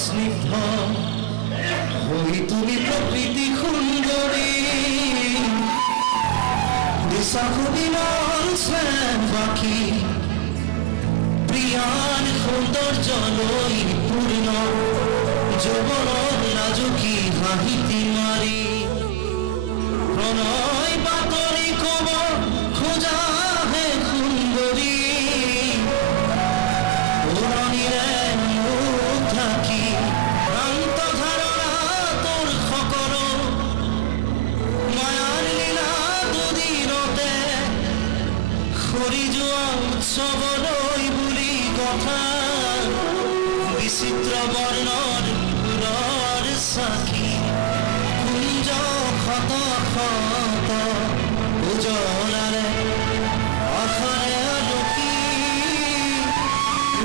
স্নিগ্ধ হৈ তুমি প্ৰকৃতি সুন্দৰী দিশা সুবিমল বাকী প্ৰিয়াৰ সৌন্দৰ্যলৈ পূৰ্ণ যৌৱনৰ লাজুকী হাঁহিতি মাৰি প্ৰণয় বাতৰি কব খোজা হে সুন্দৰী পুৰণিৰে থাকি ভ্ৰান্ত ধাৰণা তোৰ সকলো মায়াৰ লীলা দুদিনতে সৰি যোৱা উৎসৱলৈ বুলি কথা বিচিত্ৰ বৰ্ণৰ ফুলৰ চাকি কুঞ্জ শত শত উজলাৰে আশাৰে আলোকি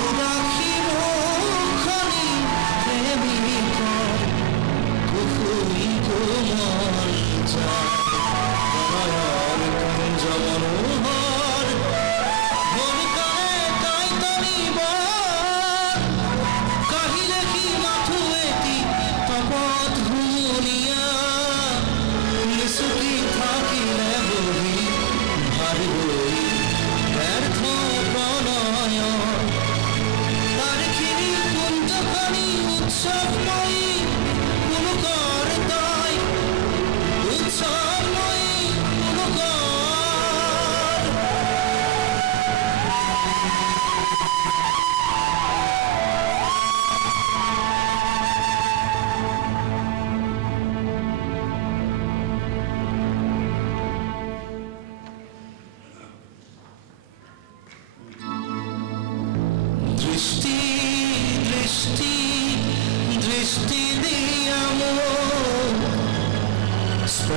উদাসী মুখনি প্ৰেমিকৰ কুফুৰি কোমল প্ৰণয়ৰ কুঞ্জ মনোহৰ ভূমিকাৰে কাইতনিব কাহিলে কি মাথো এটি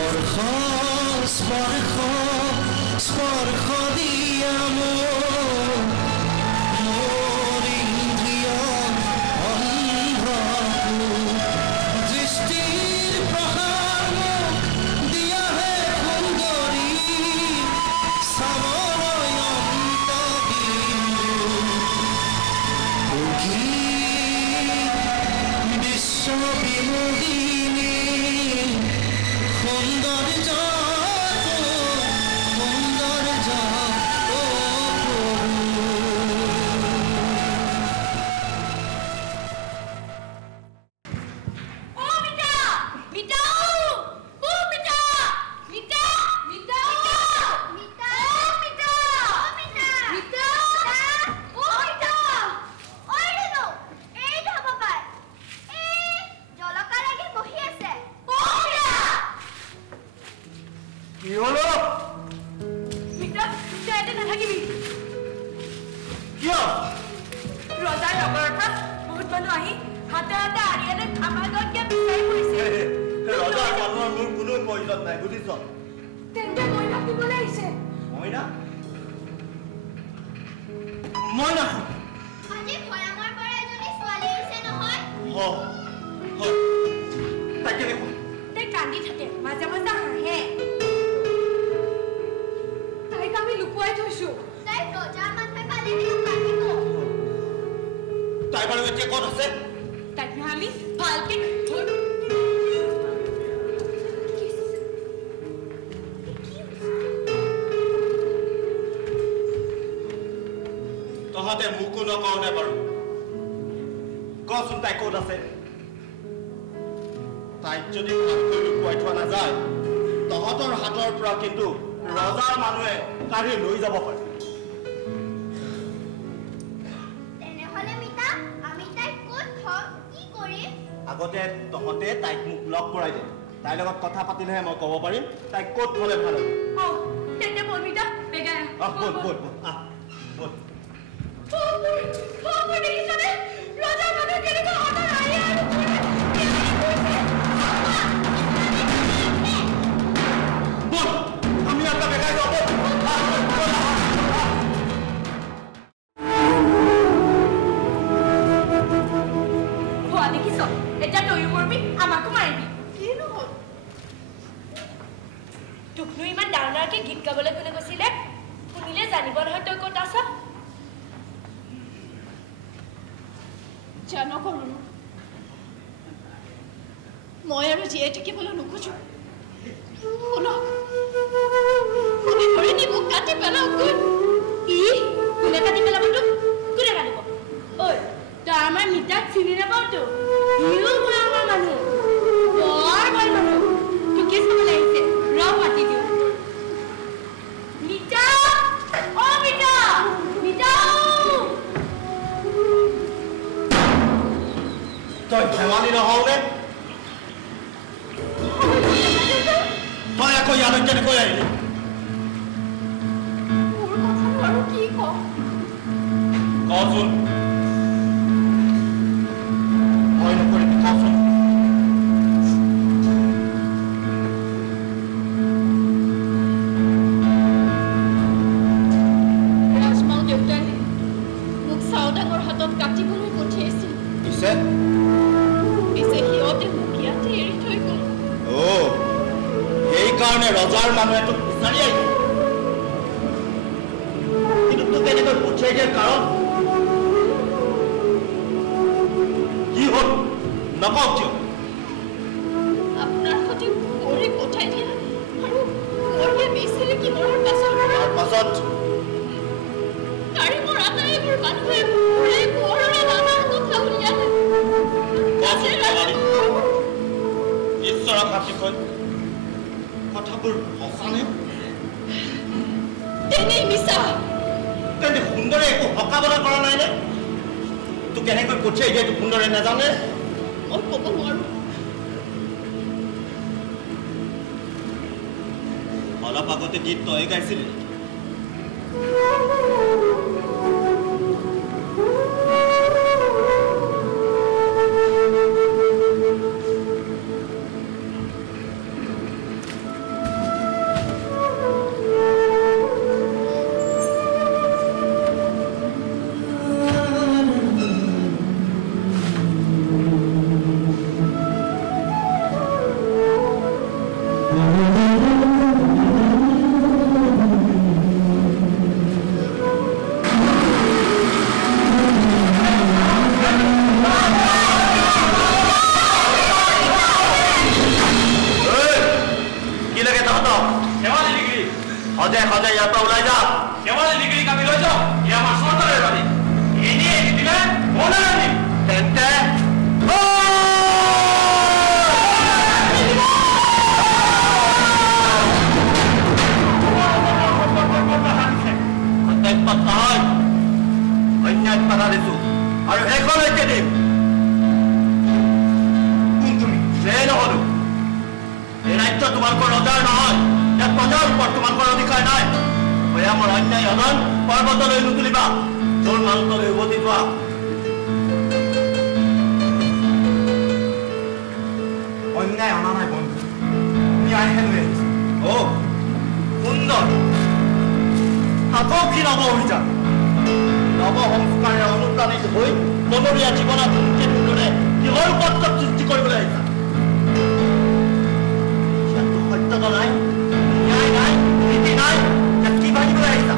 স্পর্শ স্পর্শ স্পর্শ দিয়া মোর ইন্দ্রিয় অন্ধ দৃষ্টির প্রহার দিয়াহে সুন্দরী সামরয় বিশ্ববিমোহিনী সৌন্দর্য সৌন্দর্য কি হলো কিয় ৰজাৰ নগৰত বহুত মানুহ আহি হাতে হাতে আৰিয়ানে আমাৰ ঘৰত কিয় বিচাৰি ফুৰিছে ৰজাৰ মানুহৰ মোৰ কোনো প্ৰয়োজন নাই বুজিছ তেন্তে মইনা দিবলৈ আহিছে মইনা মইনা আজি ভয়ামৰ পৰা এজনী ছোৱালী হৈছে নহয় তাকে দেখো তাই কান্দি থাকে মাজে মাজে হাঁহে তাইক আমি লুকুৱাই থৈছো তাই ৰজাৰ মানুহে পালে কান্দিব তাই বাৰু এতিয়া ক'ত আছে তাইক আমি ভালকে তহঁতে মোকো নকওঁ নে বাৰু কচোন তাই ক'ত আছে তাইক যদি ভালকৈ লুকুৱাই থোৱা নাযায় তহঁতৰ হাতৰ পৰা কিন্তু ৰজাৰ মানুহে কাঢ়ি লৈ যাব পাৰে তেনেহ'লে মিতা আমি তাইক ক'ত থম কি কৰিম আগতে তহঁতে তাইক মোক লগ কৰাই দে তাইৰ লগত কথা পাতিলেহে মই ক'ব পাৰিম তাইক ক'ত থ'লে ভাল হ'ব তেন্তে বল মিতা বেগাই বল বল বল বল দেখিছনে ৰজাৰ মানুহ কেনেকুৱা হাতৰ আৰিয়া বল আমি এটা বেগাই যাব খোৱা দেখিছ এতিয়া তয়ো কৰিবি আমাকো মাৰিবি কিনো হ'ল তোকনো ইমান ডাঙৰ ডাঙৰকে গীত গাবলৈ কোনে কৈছিলে শুনিলে জানিব নহয় তই ক'ত আছ জানো কৰোঁ মই আৰু জীয়াই থাকিবলৈ নোখোজো শুনক কোনে ধৰি নি মোক কাটি পেলাওক কোনে কাটি পেলাব তোক কোনে কাটিব ঐ তই আমাৰ মিতাক চিনি নাপাওতো ইও মই আমাৰ মানুহ বৰ ভাল মানুহ তোকে চাবলৈ আহিছে ৰ মাতি দিওঁ মিতা অ মিতা মিতা তই ধেমালি নহওঁনে তই আকৌ ইয়ালৈ কেনেকৈ আহিলি মোৰ কথানো আৰু কি কওঁ কচোন ভয় নকৰিবি কচোন ৰাজমাও দেউতাই মোক চাও ডাঙৰ হাতত কাটিবলৈ পঠিয়াইছিল পিছে সিহঁতে মোক ইয়াতে এৰি থৈ গ'ল সেইকাৰণে ৰজাৰ মানুহে তোক বিচাৰি আহিছে কিন্তু তোক এনেকৈ পঠিয়াই দিয়াৰ কাৰণ কি হ'ল নকওঁ কিয় আপোনাৰ সৈতে কৰি পঠাই দিয়া আৰু মৰিয়ে বেচিলে কি মৰাৰ পাছত গাড়ী মোৰ আটাইবোৰ মানুহে ঘূৰে ঘৰৰে নানা কথা উলিয়ালে ঈশ্বৰক সাক্ষী কৈ কথাবোৰ সঁচানে তেনেই মিছা তেন্তে সুন্দৰে একো হকাবলা কৰা নাই নে তোক কেনেকৈ পঠিয়াই দিয়ে তোক সুন্দৰে নাজানে মই ক'ব নোৱাৰো অলপ আগতে গীত তই গাইছিলি সদায় সদায় ইয়াৰ পৰা ওলাই যা কেৱল ডিগ্ৰী কামি লৈ যাওঁ ই আমাৰ চৰকাৰৰ বাৰী এনেই নিদিলে মনে ৰাখিম তেন্তে নহয় অন্যায় বাধা দিছো আৰু শেষলৈকে দিম কোন তুমি যে নহলো এই ৰাজ্য তোমালোকৰ ৰজাৰ নহয় ইয়াত প্ৰজাৰ ওপৰত তোমালোকৰ অধিকাৰ নাই মোৰ অন্যায় হদন পৰ্বতলৈ নুতুলিবা তোৰ মানুহলৈ উভতি যোৱা অন্যায় অনা নাই বন্ধু ন্যায়হে লৈ আহিছে সুন্দৰ আকৌ কি নৱ অভিযান নৱ সংস্কাৰে অনুপ্ৰাণিত হৈ নগৰীয়া জীৱনত দৰে কিহৰ উপদ্ৰৱ সৃষ্টি কৰিবলৈ আহিছা সত্যতা নাই ন্যায় নাই নীতি নাই কি ভাঙিবলৈ আহিছা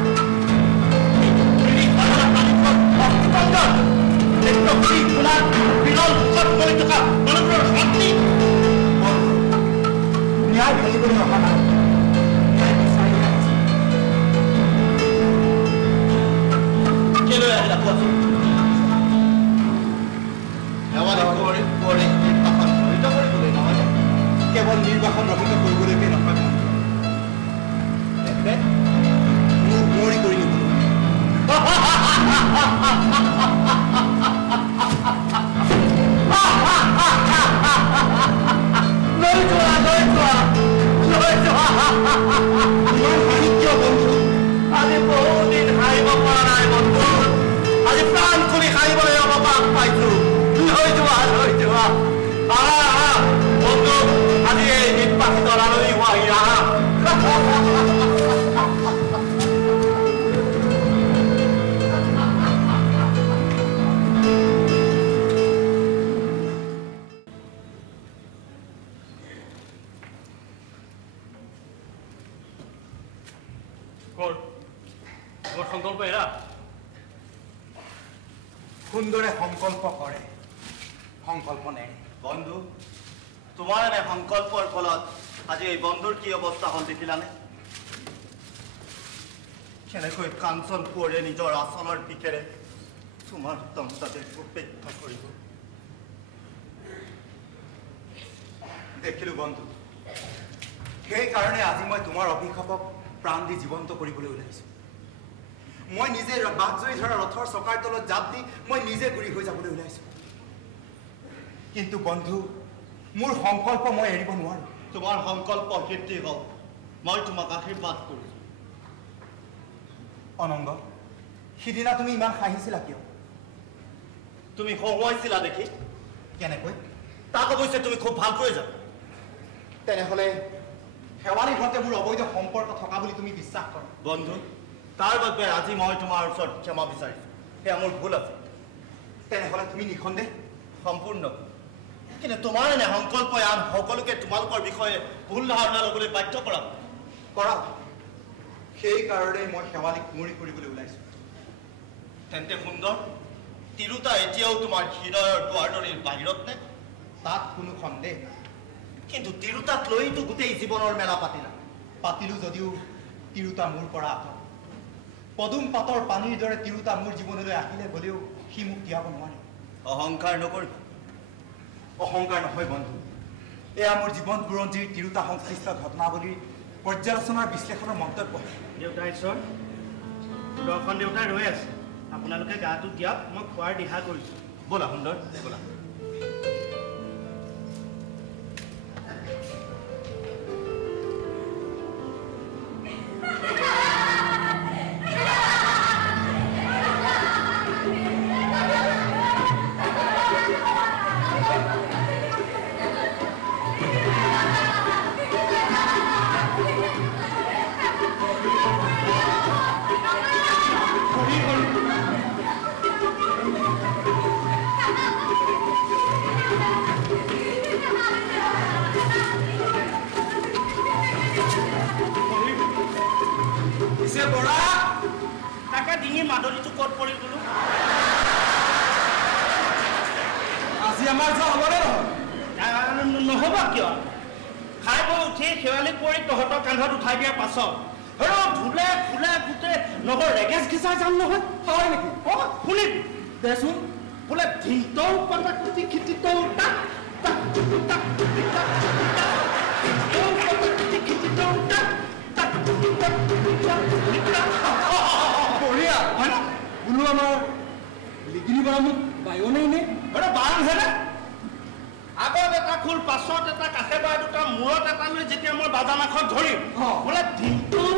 ন্যায় ভাঙিবলৈ অহা নাই ন্যায় বিচাৰি আহিছে কেলৈ আহিলা কোৱাচোন নিৰ্বাসন ৰহিত কৰিবলৈ নহয় কেৱল নিৰ্বাসন ৰহিত কৰিবলৈকে নহয় মোক কুঁৱৰী কৰি নিবলৈ আজি বহুদিন হাৰিব পৰা নাই বন্ধু আজি প্ৰাণ খুলি হাৰিবলৈ অৱকাশ পাইছো লৈ যোৱা বন্ধু আজি এই নিৰ্বাচিত ৰাণী হোৱাহি আহা সংকল্প এৰা সুন্দৰে সংকল্প কৰে সংকল্প নেৰে বন্ধু তোমাৰ এনে সংকল্পৰ ফলত আজি এই বন্ধুৰ কি অৱস্থা হ'ল দেখিলানে কেনেকৈ কাঞ্চন কোঁৱৰে নিজৰ আচলৰ পিঠেৰে তোমাৰ তন্তাতে উপেক্ষা কৰিব দেখিলো বন্ধু সেইকাৰণে আজি মই তোমাৰ অভিশাপক প্ৰাণ দি জীৱন্ত কৰিবলৈ ওলাইছো মই নিজে বাঘজৰি ধৰা ৰথৰ চকাৰ তলত জাপ দি মই নিজে গুৰি হৈ যাবলৈ ওলাইছো কিন্তু বন্ধু মোৰ সংকল্প মই এৰিব নোৱাৰো তোমাৰ সংকল্প সিদ্ধি হওক মই তোমাক আশীৰ্বাদ কৰিছো অনংগ সিদিনা তুমি ইমান হাঁহিছিলা কিয় তুমি হহুৱাইছিলা দেখি কেনেকৈ তাক অৱশ্যে তুমি খুব ভালকৈ জানা তেনেহ'লে শেৱালীৰ সৈতে মোৰ অবৈধ সম্পৰ্ক থকা বুলি তুমি বিশ্বাস কৰা বন্ধু তাৰ বাবে আজি মই তোমাৰ ওচৰত ক্ষমা বিচাৰিছো সেয়া মোৰ ভুল আছে তেনেহ'লে তুমি নিঃসন্দেহ সম্পূৰ্ণ কিন্তু তোমাৰ এনে সংকল্পই আন সকলোকে তোমালোকৰ বিষয়ে ভুল ধাৰণা ল'বলৈ বাধ্য কৰা সেইকাৰণে মই শেৱালীক কুঁৱৰী কৰিবলৈ ওলাইছো তেন্তে সুন্দৰ তিৰোতা এতিয়াও তোমাৰ হৃদয়ৰ দুৱাৰদলিৰ বাহিৰত নে তাত কোনো সন্দেহ কিন্তু তিৰোতাক লৈতো গোটেই জীৱনৰ মেলা পাতিলো যদিও তিৰোতা মোৰ পৰা আঁতৰ পদুম পাতৰ পানীৰ দৰে তিৰোতা মোৰ জীৱনলৈ আহিলে গ'লেও সি মোক দিয়াব নোৱাৰে অহংকাৰ নকৰিব অহংকাৰ নহয় বন্ধু এয়া মোৰ জীৱন বুৰঞ্জীৰ তিৰোতা সংশ্লিষ্ট ঘটনাৱলীৰ পৰ্যালোচনাৰ বিশ্লেষণৰ মন্তব্য দেউতা ঈশ্বৰ সুদৰ্শন দেউতাই ৰৈ আছে আপোনালোকে গাটো দিয়ক মই খোৱাৰ দিহা কৰিছোঁ ব'লা সুন্দৰ ব'লা মাদলিটো ক'ত পৰিল বোলো আজি আমাৰ যোৱা হ'বনে নহ'ব কিয় খাই বৈ উঠি শেৱালী কুঁৱৰীক তহঁতৰ কান্ধত উঠাই দিয়াৰ পাছত ধুলে ফুলে গোটেই নগৰ ৰেগেজ ঘিচা যাম নহয় হয় নেকি শুনি দেচোন বোলে ধিতৌ পটাকুটি খিটিতৌ তাক তাক তাক বঢ়িয়া হয় না বোলো আমাৰ লিগিনি বাৰ মোক বায়নেই নে বান হেনে আগত এটা খোল পাছত এটা কাষে বা দুটা মূৰত এটা লৈ যেতিয়া মই বাজানাখন ধৰিম বোলে ধিতৌ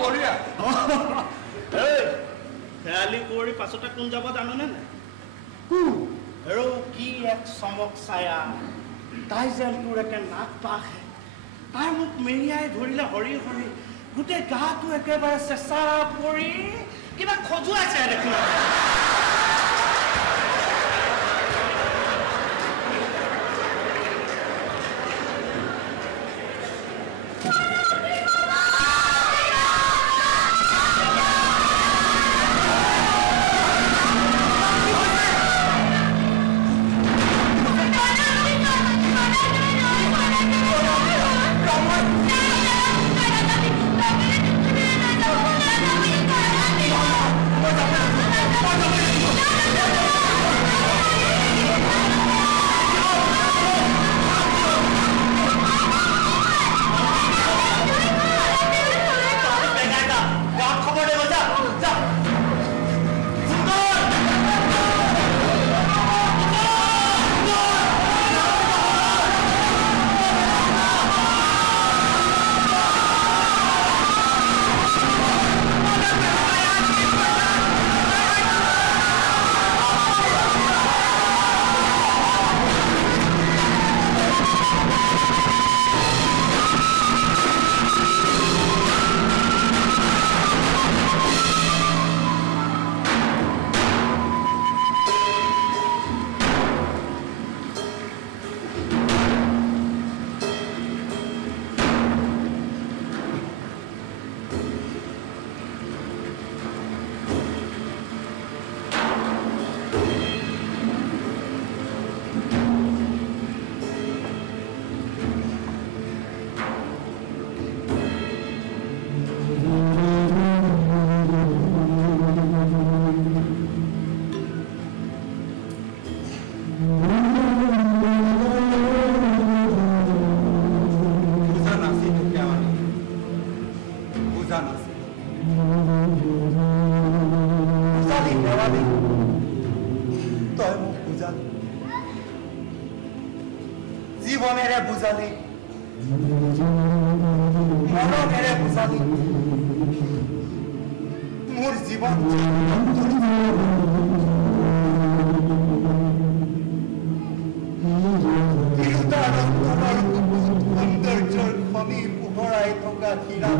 বঢ়িয়া খেয়ালি কুঁৱৰী পাছতে কোন যাব জানোনে নাই আৰু কি এক চমক ছায়া তাই যেন তোৰ একে নাক পাখে তাই মোক মেৰিয়াই ধৰিলে হৰি হৰি গোটেই গাটো একেবাৰে চেঁচা পৰি কিবা খজুৱাইছে দেখোন জীবনেৰে বুজালি মননেৰে বুজালি মোৰ জীৱন সৌন্দৰ্যৰ খনি পোহৰাই থকা হীৰা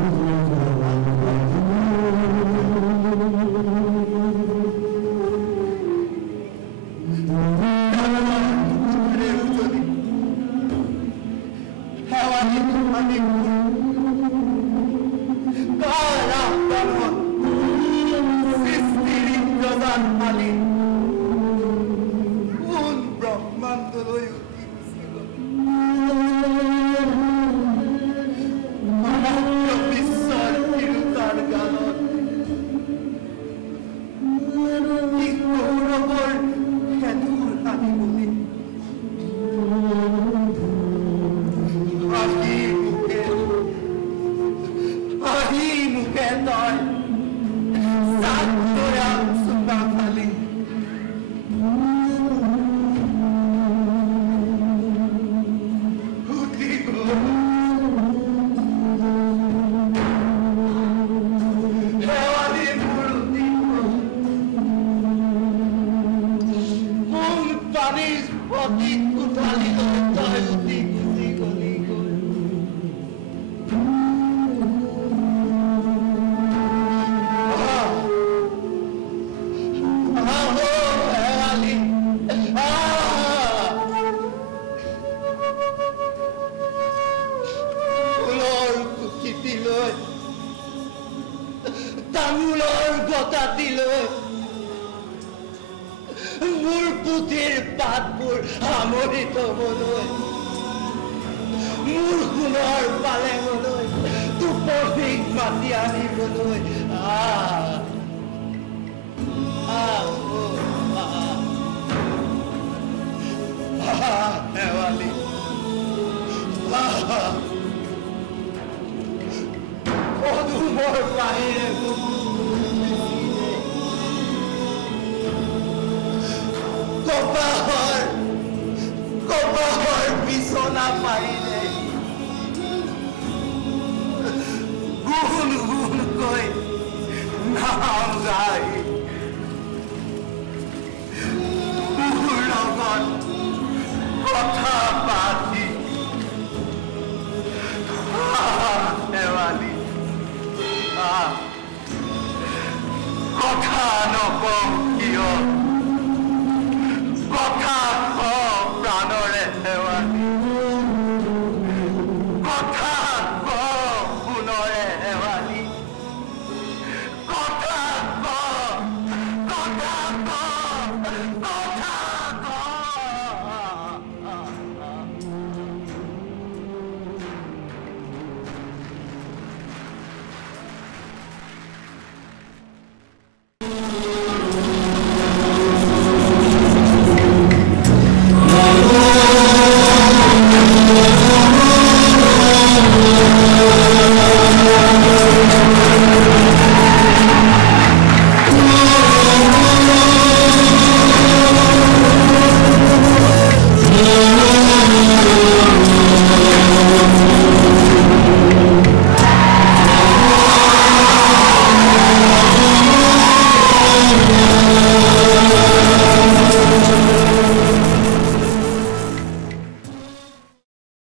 পুথিৰ পাতবোৰ সামৰি থবলৈ মোৰ সোণৰ পালেঙলৈ টোপনিক মাতি আনিবলৈ শেৱালি পদুমৰ বাহিৰে কপাহৰ বিচনা পাৰিলে গুণ গুণকৈ নাম গাই মোৰ লগত কথা পাতি শেৱালি কথা নকওঁ কিয়